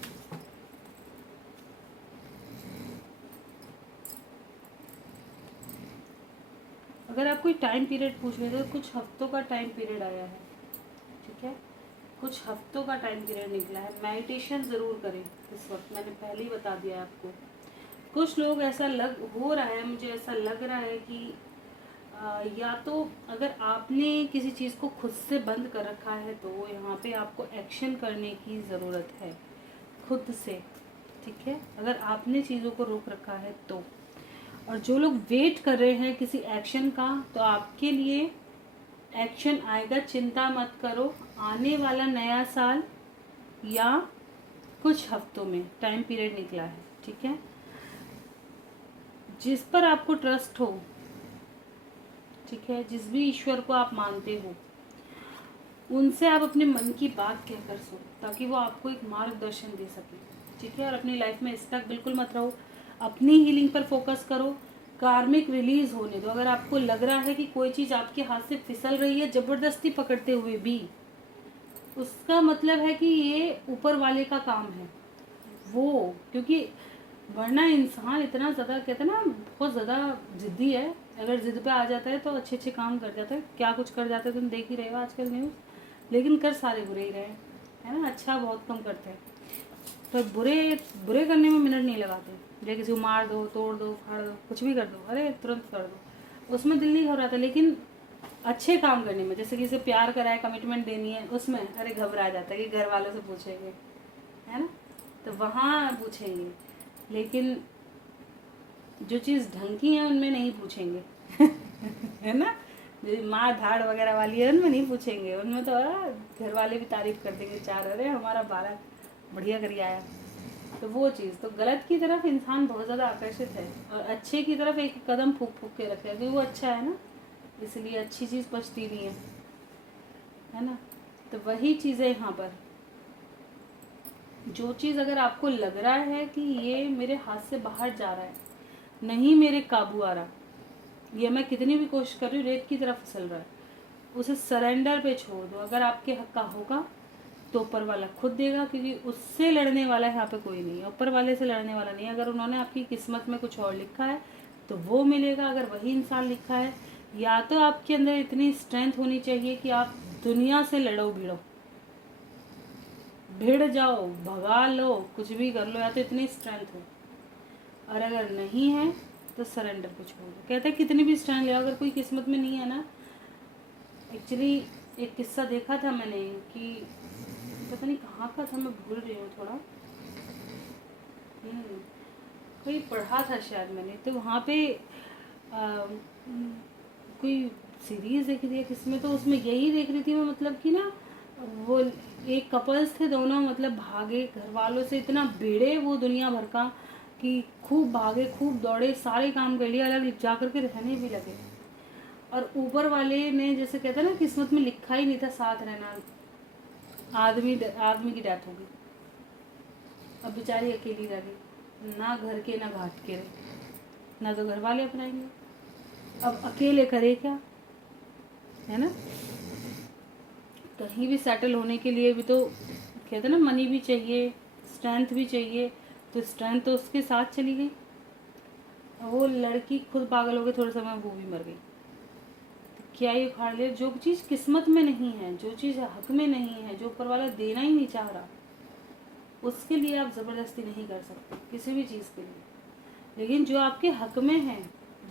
अगर आप कोई टाइम पीरियड पूछ रहे थे तो कुछ हफ्तों का टाइम पीरियड आया है, ठीक है, कुछ हफ्तों का टाइम पीरियड निकला है। मेडिटेशन ज़रूर करें इस वक्त, मैंने पहले ही बता दिया आपको। कुछ लोग ऐसा हो रहा है, मुझे ऐसा लग रहा है कि या तो अगर आपने किसी चीज़ को खुद से बंद कर रखा है तो यहाँ पे आपको एक्शन करने की ज़रूरत है खुद से, ठीक है, अगर आपने चीज़ों को रोक रखा है तो। और जो लोग वेट कर रहे हैं किसी एक्शन का, तो आपके लिए एक्शन आएगा, चिंता मत करो। आने वाला नया साल या कुछ हफ्तों में टाइम पीरियड निकला है, ठीक है। जिस पर आपको ट्रस्ट हो, ठीक है, जिस भी ईश्वर को आप मानते हो, उनसे आप अपने मन की बात कहकर सो, ताकि वो आपको एक मार्गदर्शन दे सके, ठीक है। और अपनी लाइफ में स्टक बिल्कुल मत रहो, अपनी हीलिंग पर फोकस करो, कार्मिक रिलीज होने दो। अगर आपको लग रहा है कि कोई चीज़ आपके हाथ से फिसल रही है ज़बरदस्ती पकड़ते हुए भी, उसका मतलब है कि ये ऊपर वाले का काम है वो, क्योंकि वरना इंसान इतना ज़्यादा, कहते हैं ना, बहुत ज़्यादा ज़िद्दी है, अगर ज़िद पे आ जाता है तो अच्छे अच्छे काम कर जाता है, क्या कुछ कर जाता है तुम देख ही रहे हो आजकल न्यूज़, लेकिन कर सारे बुरे ही रहे हैं, है ना, अच्छा बहुत कम करते हैं। तो बुरे करने में मिनट नहीं लगाते, जैसे किसी को मार दो, तोड़ दो, फाड़ दो, कुछ भी कर दो, अरे तुरंत कर दो, उसमें दिल नहीं घबराता। लेकिन अच्छे काम करने में, जैसे किसी से प्यार करा है, कमिटमेंट देनी है, उसमें अरे घबरा जाता है कि घर वालों से पूछेंगे, है ना, तो वहाँ पूछेंगे। लेकिन जो चीज़ ढंग की है उनमें नहीं पूछेंगे है ना, जो मार धाड़ वगैरह वाली है उनमें नहीं पूछेंगे, उनमें तो घर वाले भी तारीफ कर देंगे चार, अरे हमारा बालक बढ़िया करिए आया। तो वो चीज़, तो गलत की तरफ इंसान बहुत ज़्यादा आकर्षित है, और अच्छे की तरफ एक कदम फूक फूक के रखे है, क्योंकि वो अच्छा है ना, इसलिए अच्छी चीज़ पचती नहीं है ना। तो वही चीज़ है यहाँ पर, जो चीज़ अगर आपको लग रहा है कि ये मेरे हाथ से बाहर जा रहा है, नहीं मेरे काबू आ रहा, ये मैं कितनी भी कोशिश कर रही हूँ रेत की तरफ फिसल रहा है, उसे सरेंडर पे छोड़ दो। अगर आपके हक का होगा तो ऊपर वाला खुद देगा, क्योंकि उससे लड़ने वाला यहाँ पे कोई नहीं है, ऊपर वाले से लड़ने वाला नहीं है। अगर उन्होंने आपकी किस्मत में कुछ और लिखा है तो वो मिलेगा, अगर वही इंसान लिखा है, या तो आपके अंदर इतनी स्ट्रेंथ होनी चाहिए कि आप दुनिया से लड़ो, भिड़ जाओ, भगा लो, कुछ भी कर लो, या तो इतनी स्ट्रेंथ हो। और अगर नहीं है तो सरेंडर पे छोड़ दो। कहते हैं कितनी भी स्ट्रेंथ ले, अगर कोई किस्मत में नहीं है ना, एक्चुअली एक किस्सा देखा था मैंने कि पता नहीं कहाँ का था, मैं भूल रही हूँ थोड़ा, कोई पढ़ा था शायद मैंने, तो वहाँ पे कोई सीरीज़ देखी थी किसमें, तो उसमें यही देख रही थी मैं, मतलब कि ना वो एक कपल्स थे दोनों, मतलब भागे घर वालों से, इतना भिड़े वो दुनिया भर का कि खूब भागे, खूब दौड़े, सारे काम कर लिए, अलग जा कर के रहने भी लगे। और ऊपर वाले ने, जैसे कहते हैं ना, किस्मत में लिखा ही नहीं था साथ रहना, आदमी की डेथ हो गई, अब बेचारी अकेली रह गई। ना घर के ना घाट के रहे, ना तो घर वाले अपनाएंगे। अब अकेले करे क्या, है ना। कहीं भी सेटल होने के लिए भी तो कहते हैं ना मनी भी चाहिए, स्ट्रेंथ भी चाहिए, तो स्ट्रेंथ तो उसके साथ चली गई। वो लड़की खुद पागल हो गई, थोड़े समय वो भी मर गई। तो क्या ये उखाड़ ले, जो चीज़ किस्मत में नहीं है, जो चीज़ हक में नहीं है, जो ऊपर वाला देना ही नहीं चाह रहा, उसके लिए आप ज़बरदस्ती नहीं कर सकते किसी भी चीज़ के लिए। लेकिन जो आपके हक में है,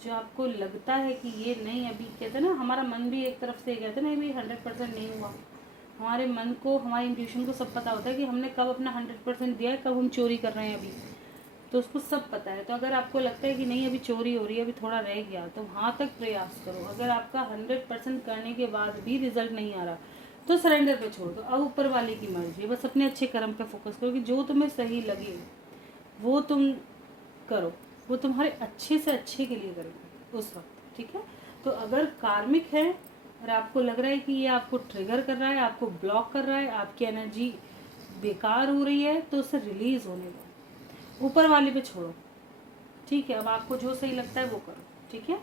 जो आपको लगता है कि ये नहीं, अभी कहते हैं ना हमारा मन भी एक तरफ से कहते हैं ना, अभी 100% नहीं हुआ। हमारे मन को, हमारे इंट्यूशन को सब पता होता है कि हमने कब अपना 100% दिया है, कब हम चोरी कर रहे हैं अभी, तो उसको सब पता है। तो अगर आपको लगता है कि नहीं अभी चोरी हो रही है, अभी थोड़ा रह गया, तो वहाँ तक प्रयास करो। अगर आपका 100% करने के बाद भी रिजल्ट नहीं आ रहा, तो सरेंडर पे छोड़ दो। अब ऊपर वाले की मर्जी है, बस अपने अच्छे कर्म पे फोकस करो कि जो तुम्हें सही लगे वो तुम करो, वो तुम्हारे अच्छे से अच्छे के लिए करेंगे उस वक्त, ठीक है। तो अगर कार्मिक है और आपको लग रहा है कि ये आपको ट्रिगर कर रहा है, आपको ब्लॉक कर रहा है, आपकी एनर्जी बेकार हो रही है, तो उसे रिलीज होने दो, ऊपर वाले पे छोड़ो, ठीक है। अब आपको जो सही लगता है वो करो, ठीक है।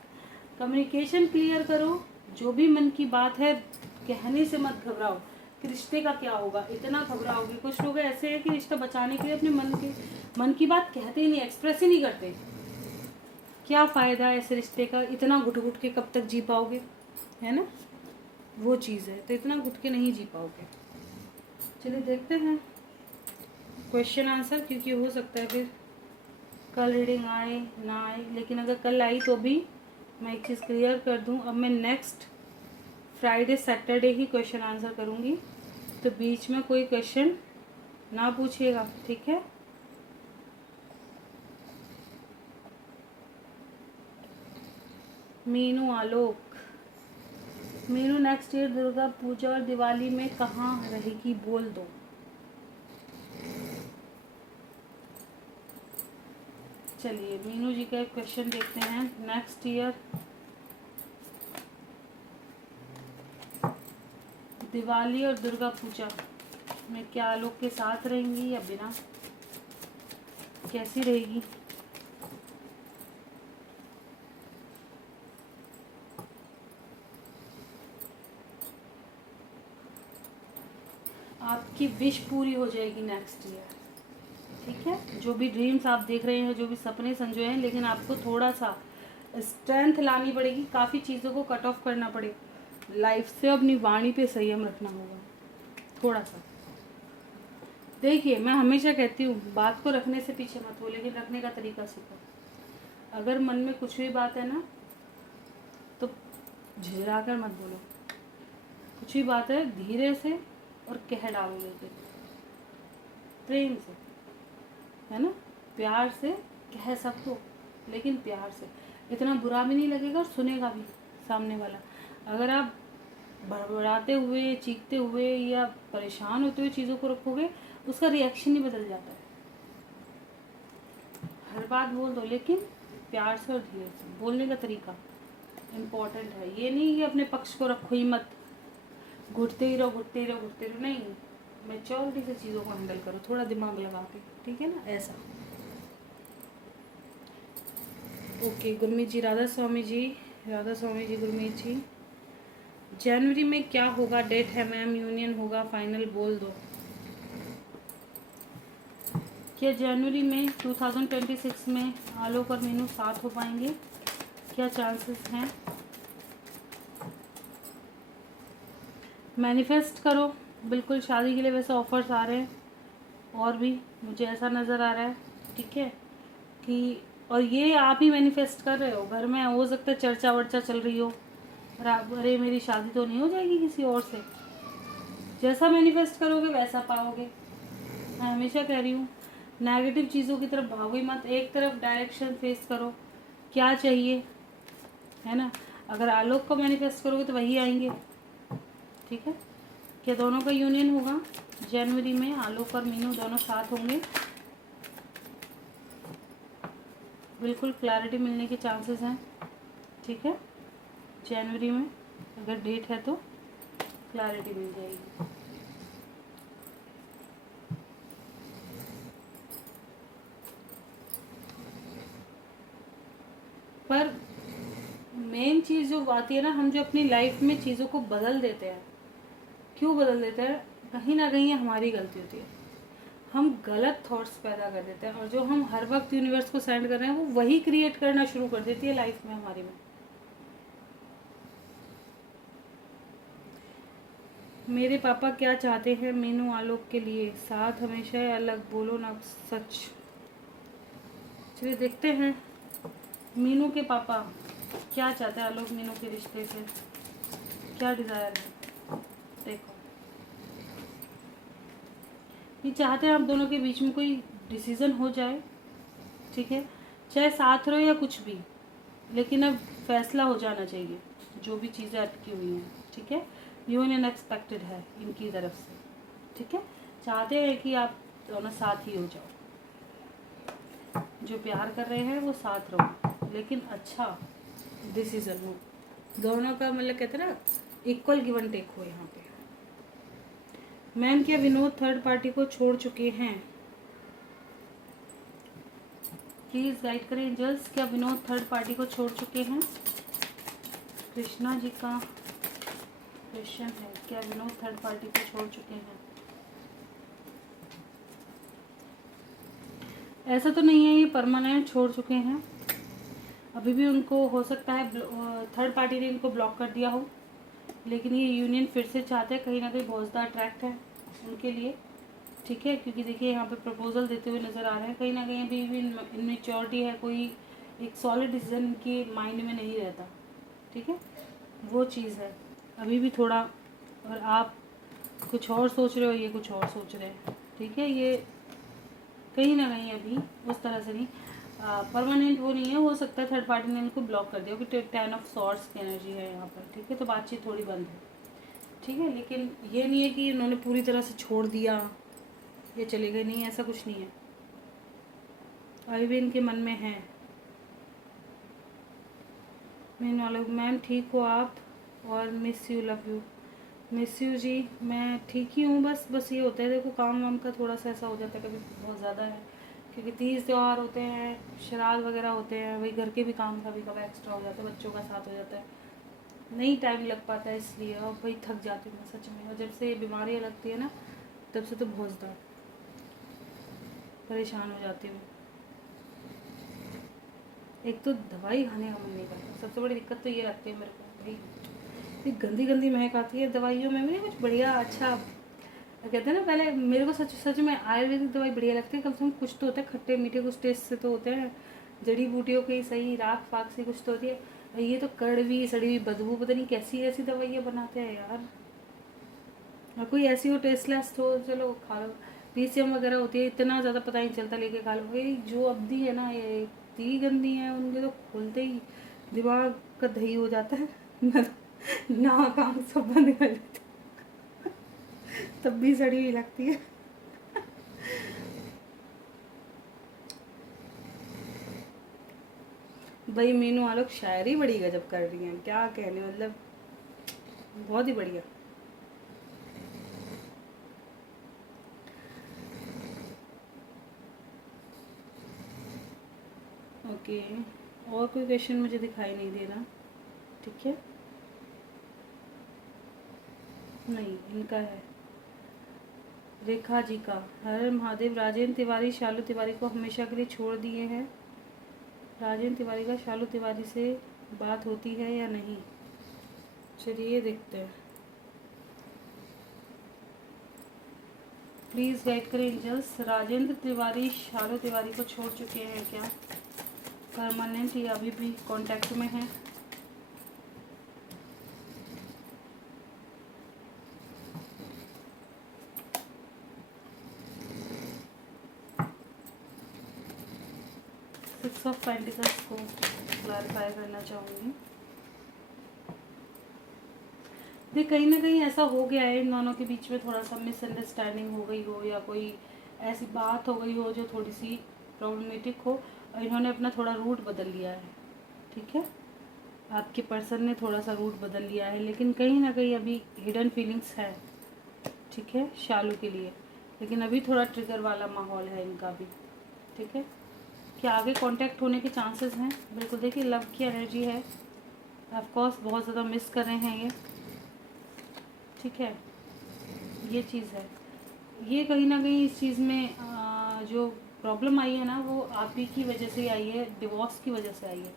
कम्युनिकेशन क्लियर करो, जो भी मन की बात है कहने से मत घबराओ कि रिश्ते का क्या होगा, इतना घबराओगे। कुछ लोग ऐसे हैं कि रिश्ता बचाने के लिए अपने मन की बात कहते ही नहीं, एक्सप्रेस ही नहीं करते। क्या फ़ायदा है ऐसे रिश्ते का, इतना घुट घुट के कब तक जी पाओगे, है ना। वो चीज़ है, तो इतना घुट के नहीं जी पाओगे। चलिए देखते हैं क्वेश्चन आंसर, क्योंकि हो सकता है फिर कल रीडिंग आए ना आए, लेकिन अगर कल आई तो भी मैं एक चीज़ क्लियर कर दूं, अब मैं नेक्स्ट फ्राइडे सैटरडे ही क्वेश्चन आंसर करूंगी, तो बीच में कोई क्वेश्चन ना पूछिएगा, ठीक है। मीनू आलोक, मीनू नेक्स्ट ईयर दुर्गा पूजा और दिवाली में कहाँ रहेगी बोल दो। चलिए मीनू जी का एक क्वेश्चन देखते हैं। नेक्स्ट ईयर दिवाली और दुर्गा पूजा में क्या आलोक के साथ रहेंगी या बिना, कैसी रहेगी। आपकी विश पूरी हो जाएगी नेक्स्ट ईयर, ठीक है। जो भी ड्रीम्स आप देख रहे हैं, जो भी सपने संजोए हैं, लेकिन आपको थोड़ा सा स्ट्रेंथ लानी पड़ेगी, काफ़ी चीज़ों को कट ऑफ करना पड़ेगा लाइफ से, अपनी वाणी पे संयम रखना होगा थोड़ा सा। देखिए मैं हमेशा कहती हूँ बात को रखने से पीछे मत हो, लेकिन रखने का तरीका सीखो। अगर मन में कुछ भी बात है ना, तो झिझरा कर मत बोलो, कुछ भी बात है धीरे से और कह डालो, लेके प्रेम से, है ना, प्यार से कह सकते हो, लेकिन प्यार से, इतना बुरा भी नहीं लगेगा और सुनेगा भी सामने वाला। अगर आप बड़बड़ाते हुए, चीखते हुए या परेशान होते हुए चीज़ों को रखोगे, उसका रिएक्शन ही बदल जाता है। हर बात बोल दो, लेकिन प्यार से और धीरे से, बोलने का तरीका इम्पोर्टेंट है। ये नहीं कि अपने पक्ष को रखो ही मत, घुटते ही रहो घुटते ही रहो घुटते रहो, नहीं, मैच्योरिटी से चीज़ों को हैंडल करो, थोड़ा दिमाग लगा के, ठीक है ना, ऐसा। ओके गुरमीत जी, राधा स्वामी जी, राधा स्वामी जी, गुरमीत जी, जनवरी में क्या होगा, डेट है मैम, यूनियन होगा, फाइनल बोल दो। क्या जनवरी में 2026 में आलोक और मीनू साथ हो पाएंगे, क्या चांसेस हैं। मैनिफेस्ट करो, बिल्कुल शादी के लिए वैसे ऑफर्स आ रहे हैं, और भी मुझे ऐसा नज़र आ रहा है, ठीक है कि, और ये आप ही मैनिफेस्ट कर रहे हो, घर में हो सकता है चर्चा वर्चा चल रही हो, अरे मेरी शादी तो नहीं हो जाएगी किसी और से। जैसा मैनिफेस्ट करोगे वैसा पाओगे। मैं हमेशा कह रही हूँ नेगेटिव चीज़ों की तरफ भागो ही मत, एक तरफ डायरेक्शन फेस करो, क्या चाहिए, है ना। अगर आलोक को मैनिफेस्ट करोगे तो वही आएंगे, ठीक है। क्या दोनों का यूनियन होगा जनवरी में, आलोक और मीनू दोनों साथ होंगे, बिल्कुल क्लैरिटी मिलने के चांसेस हैं, ठीक है। जनवरी में अगर डेट है तो क्लैरिटी मिल जाएगी। मेन चीज़ जो आती है ना, हम जो अपनी लाइफ में चीज़ों को बदल देते हैं, क्यों बदल देते हैं, कहीं ना कहीं हमारी गलती होती है। हम गलत थॉट्स पैदा कर देते हैं, और जो हम हर वक्त यूनिवर्स को सेंड कर रहे हैं वो वही क्रिएट करना शुरू कर देती है लाइफ में हमारी में। मेरे पापा क्या चाहते हैं मीनू आलोक के लिए, साथ हमेशा है, अलग बोलो ना सच। चलिए देखते हैं मीनू के पापा क्या चाहते हैं आलोक मीनू के रिश्ते से, क्या डिज़ायर है। देखो, ये चाहते हैं आप दोनों के बीच में कोई डिसीज़न हो जाए, ठीक है, चाहे साथ रहो या कुछ भी, लेकिन अब फैसला हो जाना चाहिए जो भी चीज़ें अटकी हुई हैं, ठीक है। न्यू एंड अनएक्सपेक्टेड है इनकी तरफ से, ठीक है। चाहते हैं कि आप दोनों साथ ही हो जाओ, जो प्यार कर रहे हैं वो साथ रहो, लेकिन अच्छा डिसीजन हो दोनों का, मतलब कहते हैं ना इक्वल गिव एंड टेक हो यहाँ पे। मैम क्या विनोद थर्ड पार्टी को छोड़ चुके हैं, प्लीज गाइड करें एंजल्स, क्या विनोद थर्ड पार्टी को छोड़ चुके हैं। कृष्णा जी का क्वेश्चन है, क्या विनोद थर्ड पार्टी को छोड़ चुके हैं। ऐसा तो नहीं है ये परमानेंट छोड़ चुके हैं, अभी भी उनको हो सकता है थर्ड पार्टी ने इनको ब्लॉक कर दिया हो, लेकिन ये यूनियन फिर से चाहते हैं, कहीं ना कहीं बहुत ज़्यादा अट्रैक्ट है उनके लिए, ठीक है। क्योंकि देखिए यहाँ पे प्रपोजल देते हुए नज़र आ रहे हैं, कहीं ना कहीं अभी भी इनमेच्योरिटी है, कोई एक सॉलिड डिसीजन इनके माइंड में नहीं रहता, ठीक है, वो चीज़ है अभी भी थोड़ा। और आप कुछ और सोच रहे हो, ये कुछ और सोच रहे हैं, ठीक है। ये कहीं ना कहीं अभी उस तरह से नहीं, परमानेंट वो नहीं है, हो सकता है थर्ड पार्टी ने इनको ब्लॉक कर दिया, क्योंकि 10 ऑफ सॉर्ड्स की एनर्जी है यहाँ पर, ठीक है। तो बातचीत थोड़ी बंद है, ठीक है, लेकिन ये नहीं है कि उन्होंने पूरी तरह से छोड़ दिया, ये चले गए, नहीं, ऐसा कुछ नहीं है, अभी भी इनके मन में है। मैम ठीक हो आप, और miss you, love you. Miss you जी, मैं ठीक ही हूँ, बस ये होता है, देखो काम वाम का थोड़ा सा ऐसा हो जाता है कभी, बहुत ज़्यादा है, क्योंकि तीज त्यौहार होते हैं, श्राद्ध वगैरह होते हैं, वही घर के भी काम कभी कभी एक्स्ट्रा हो जाता है, बच्चों का साथ हो जाता है, नहीं टाइम लग पाता है, इसलिए और वही थक जाती हूँ मैं सच में। और जब से बीमारियाँ लगती है ना, तब से तो बहुत ज़्यादा परेशान हो जाती हूँ। एक तो दवाई खाने का मन नहीं करता, सबसे बड़ी दिक्कत तो ये लगती है मेरे को भाई, इतनी गंदी गंदी महक आती है दवाइयों में, मुझे कुछ बढ़िया अच्छा कहते हैं ना, पहले मेरे को सच सच में आयुर्वेदिक दवाई बढ़िया लगती है, कम से कम कुछ तो होता है, खट्टे मीठे कुछ टेस्ट से तो होते हैं, जड़ी बूटियों की सही राख फाक से कुछ तो होती है, ये तो कड़वी सड़ी हुई बदबू, पता नहीं कैसी ऐसी दवाइयाँ बनाते हैं यार। और कोई ऐसी हो टेस्टलेस हो, चलो खा लो, पीसीएम वगैरह होती है, इतना ज़्यादा पता नहीं चलता, लेके खा लो। भाई जो अवधि है ना, ये इतनी गंदी है, उनके तो खोलते ही दिमाग का दही हो जाता है नाक आँख सब बंद कर लेते, तब भी सड़ी हुई लगती है। भाई मीनू आलोक शायरी बड़ी गजब कर रही हैं, क्या कहने, मतलब बहुत ही बढ़िया। ओके, और कोई क्वेश्चन मुझे दिखाई नहीं दे रहा, ठीक है, नहीं इनका है रेखा जी का। हर महादेव, राजेंद्र तिवारी शालू तिवारी को हमेशा के लिए छोड़ दिए हैं, राजेंद्र तिवारी का शालू तिवारी से बात होती है या नहीं, चलिए देखते हैं, प्लीज़ गाइड करें एंजल्स। राजेंद्र तिवारी शालू तिवारी को छोड़ चुके हैं क्या, परमानेंट या अभी भी कांटेक्ट में है। सिक्स ऑफ पेंटिकल्स को क्लैरिफाई करना चाहूँगी। देख कहीं ना कहीं ऐसा हो गया है इन दोनों के बीच में, थोड़ा सा मिसअंडरस्टैंडिंग हो गई हो, या कोई ऐसी बात हो गई हो जो थोड़ी सी प्रॉब्लमेटिक हो, और इन्होंने अपना थोड़ा रूट बदल लिया है, ठीक है, आपके पर्सन ने थोड़ा सा रूट बदल लिया है, लेकिन कहीं ना कहीं अभी हिडन फीलिंग्स है, ठीक है, शालू के लिए, लेकिन अभी थोड़ा ट्रिगर वाला माहौल है इनका भी, ठीक है। क्या आगे कांटेक्ट होने के चांसेस हैं, बिल्कुल, देखिए लव की एनर्जी है, ऑफ कोर्स बहुत ज़्यादा मिस कर रहे हैं ये, ठीक है, ये चीज़ है। ये कहीं ना कहीं इस चीज़ में जो प्रॉब्लम आई है ना वो आप ही की वजह से आई है, डिवोर्स की वजह से आई है।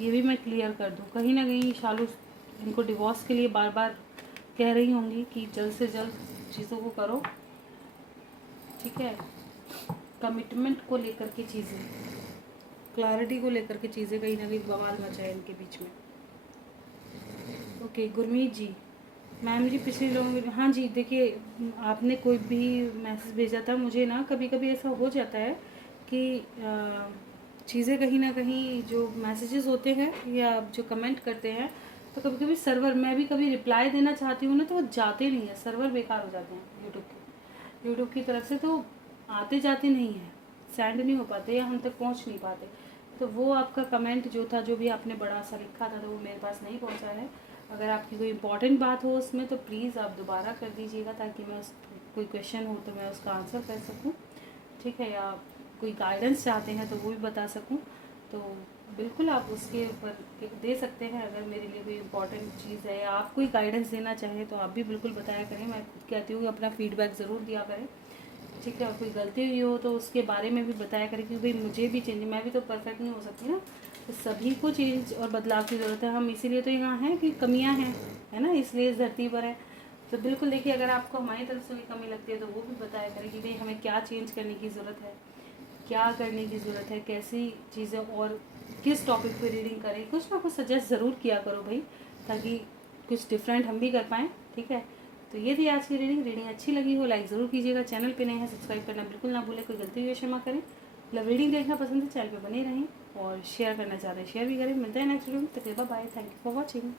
ये भी मैं क्लियर कर दूँ, कहीं ना कहीं शालू इनको डिवोर्स के लिए बार बार कह रही होंगी कि जल्द से जल्द चीज़ों को करो, ठीक है। कमिटमेंट को लेकर के चीज़ें, क्लैरिटी को लेकर के चीज़ें कहीं ना कहीं बवाल मचा है इनके बीच में। ओके गुरमीत जी, मैम जी पिछले लोगों, हाँ जी देखिए, आपने कोई भी मैसेज भेजा था मुझे ना, कभी कभी ऐसा हो जाता है कि चीज़ें कहीं ना कहीं जो मैसेजेस होते हैं या जो कमेंट करते हैं, तो कभी कभी सर्वर, मैं भी कभी रिप्लाई देना चाहती हूँ ना तो वो जाते नहीं है, सर्वर बेकार हो जाते हैं यूट्यूब की तरफ से, तो आते जाते नहीं हैं, सेंड नहीं हो पाते या हम तक पहुँच नहीं पाते। तो वो आपका कमेंट जो था, जो भी आपने बड़ा सा लिखा था, तो वो मेरे पास नहीं पहुँचा है। अगर आपकी कोई इंपॉर्टेंट बात हो उसमें तो प्लीज़ आप दोबारा कर दीजिएगा, ताकि मैं उस कोई क्वेश्चन हो तो मैं उसका आंसर कर सकूं, ठीक है, या कोई गाइडेंस चाहते हैं तो वो भी बता सकूं, तो बिल्कुल आप उसके ऊपर दे सकते हैं। अगर मेरे लिए कोई इंपॉर्टेंट चीज़ है या आप कोई गाइडेंस देना चाहें तो आप भी बिल्कुल बताया करें। मैं खुद कहती हूँ अपना फीडबैक ज़रूर दिया करें, ठीक है। और कोई गलती हुई हो तो उसके बारे में भी बताया करें, क्योंकि भाई मुझे भी चेंज, मैं भी तो परफेक्ट नहीं हो सकती ना, तो सभी को चेंज और बदलाव की ज़रूरत है। हम इसीलिए तो यहाँ हैं कि कमियाँ हैं, है ना, इसलिए इस धरती पर है। तो बिल्कुल देखिए, अगर आपको हमारी तरफ से भी कमी लगती है तो वो भी बताया करें कि भाई हमें क्या चेंज करने की ज़रूरत है, क्या करने की ज़रूरत है, कैसी चीज़ें और किस टॉपिक पे रीडिंग करें, कुछ ना कुछ सजेस्ट ज़रूर किया करो भाई, ताकि कुछ डिफरेंट हम भी कर पाएँ, ठीक है। तो ये थी आज की रीडिंग अच्छी लगी हो लाइक ज़रूर कीजिएगा, चैनल पे नए हैं सब्सक्राइब करना बिल्कुल ना भूलें, कोई गलती हुई क्षमा करें। मतलब रीडिंग देखना पसंद है चैनल पे बने रहें, और शेयर करना चाह रहे हैं शेयर भी करें। मिलते हैं नेक्स्ट वीडियो में, तक bye, thank you for watching.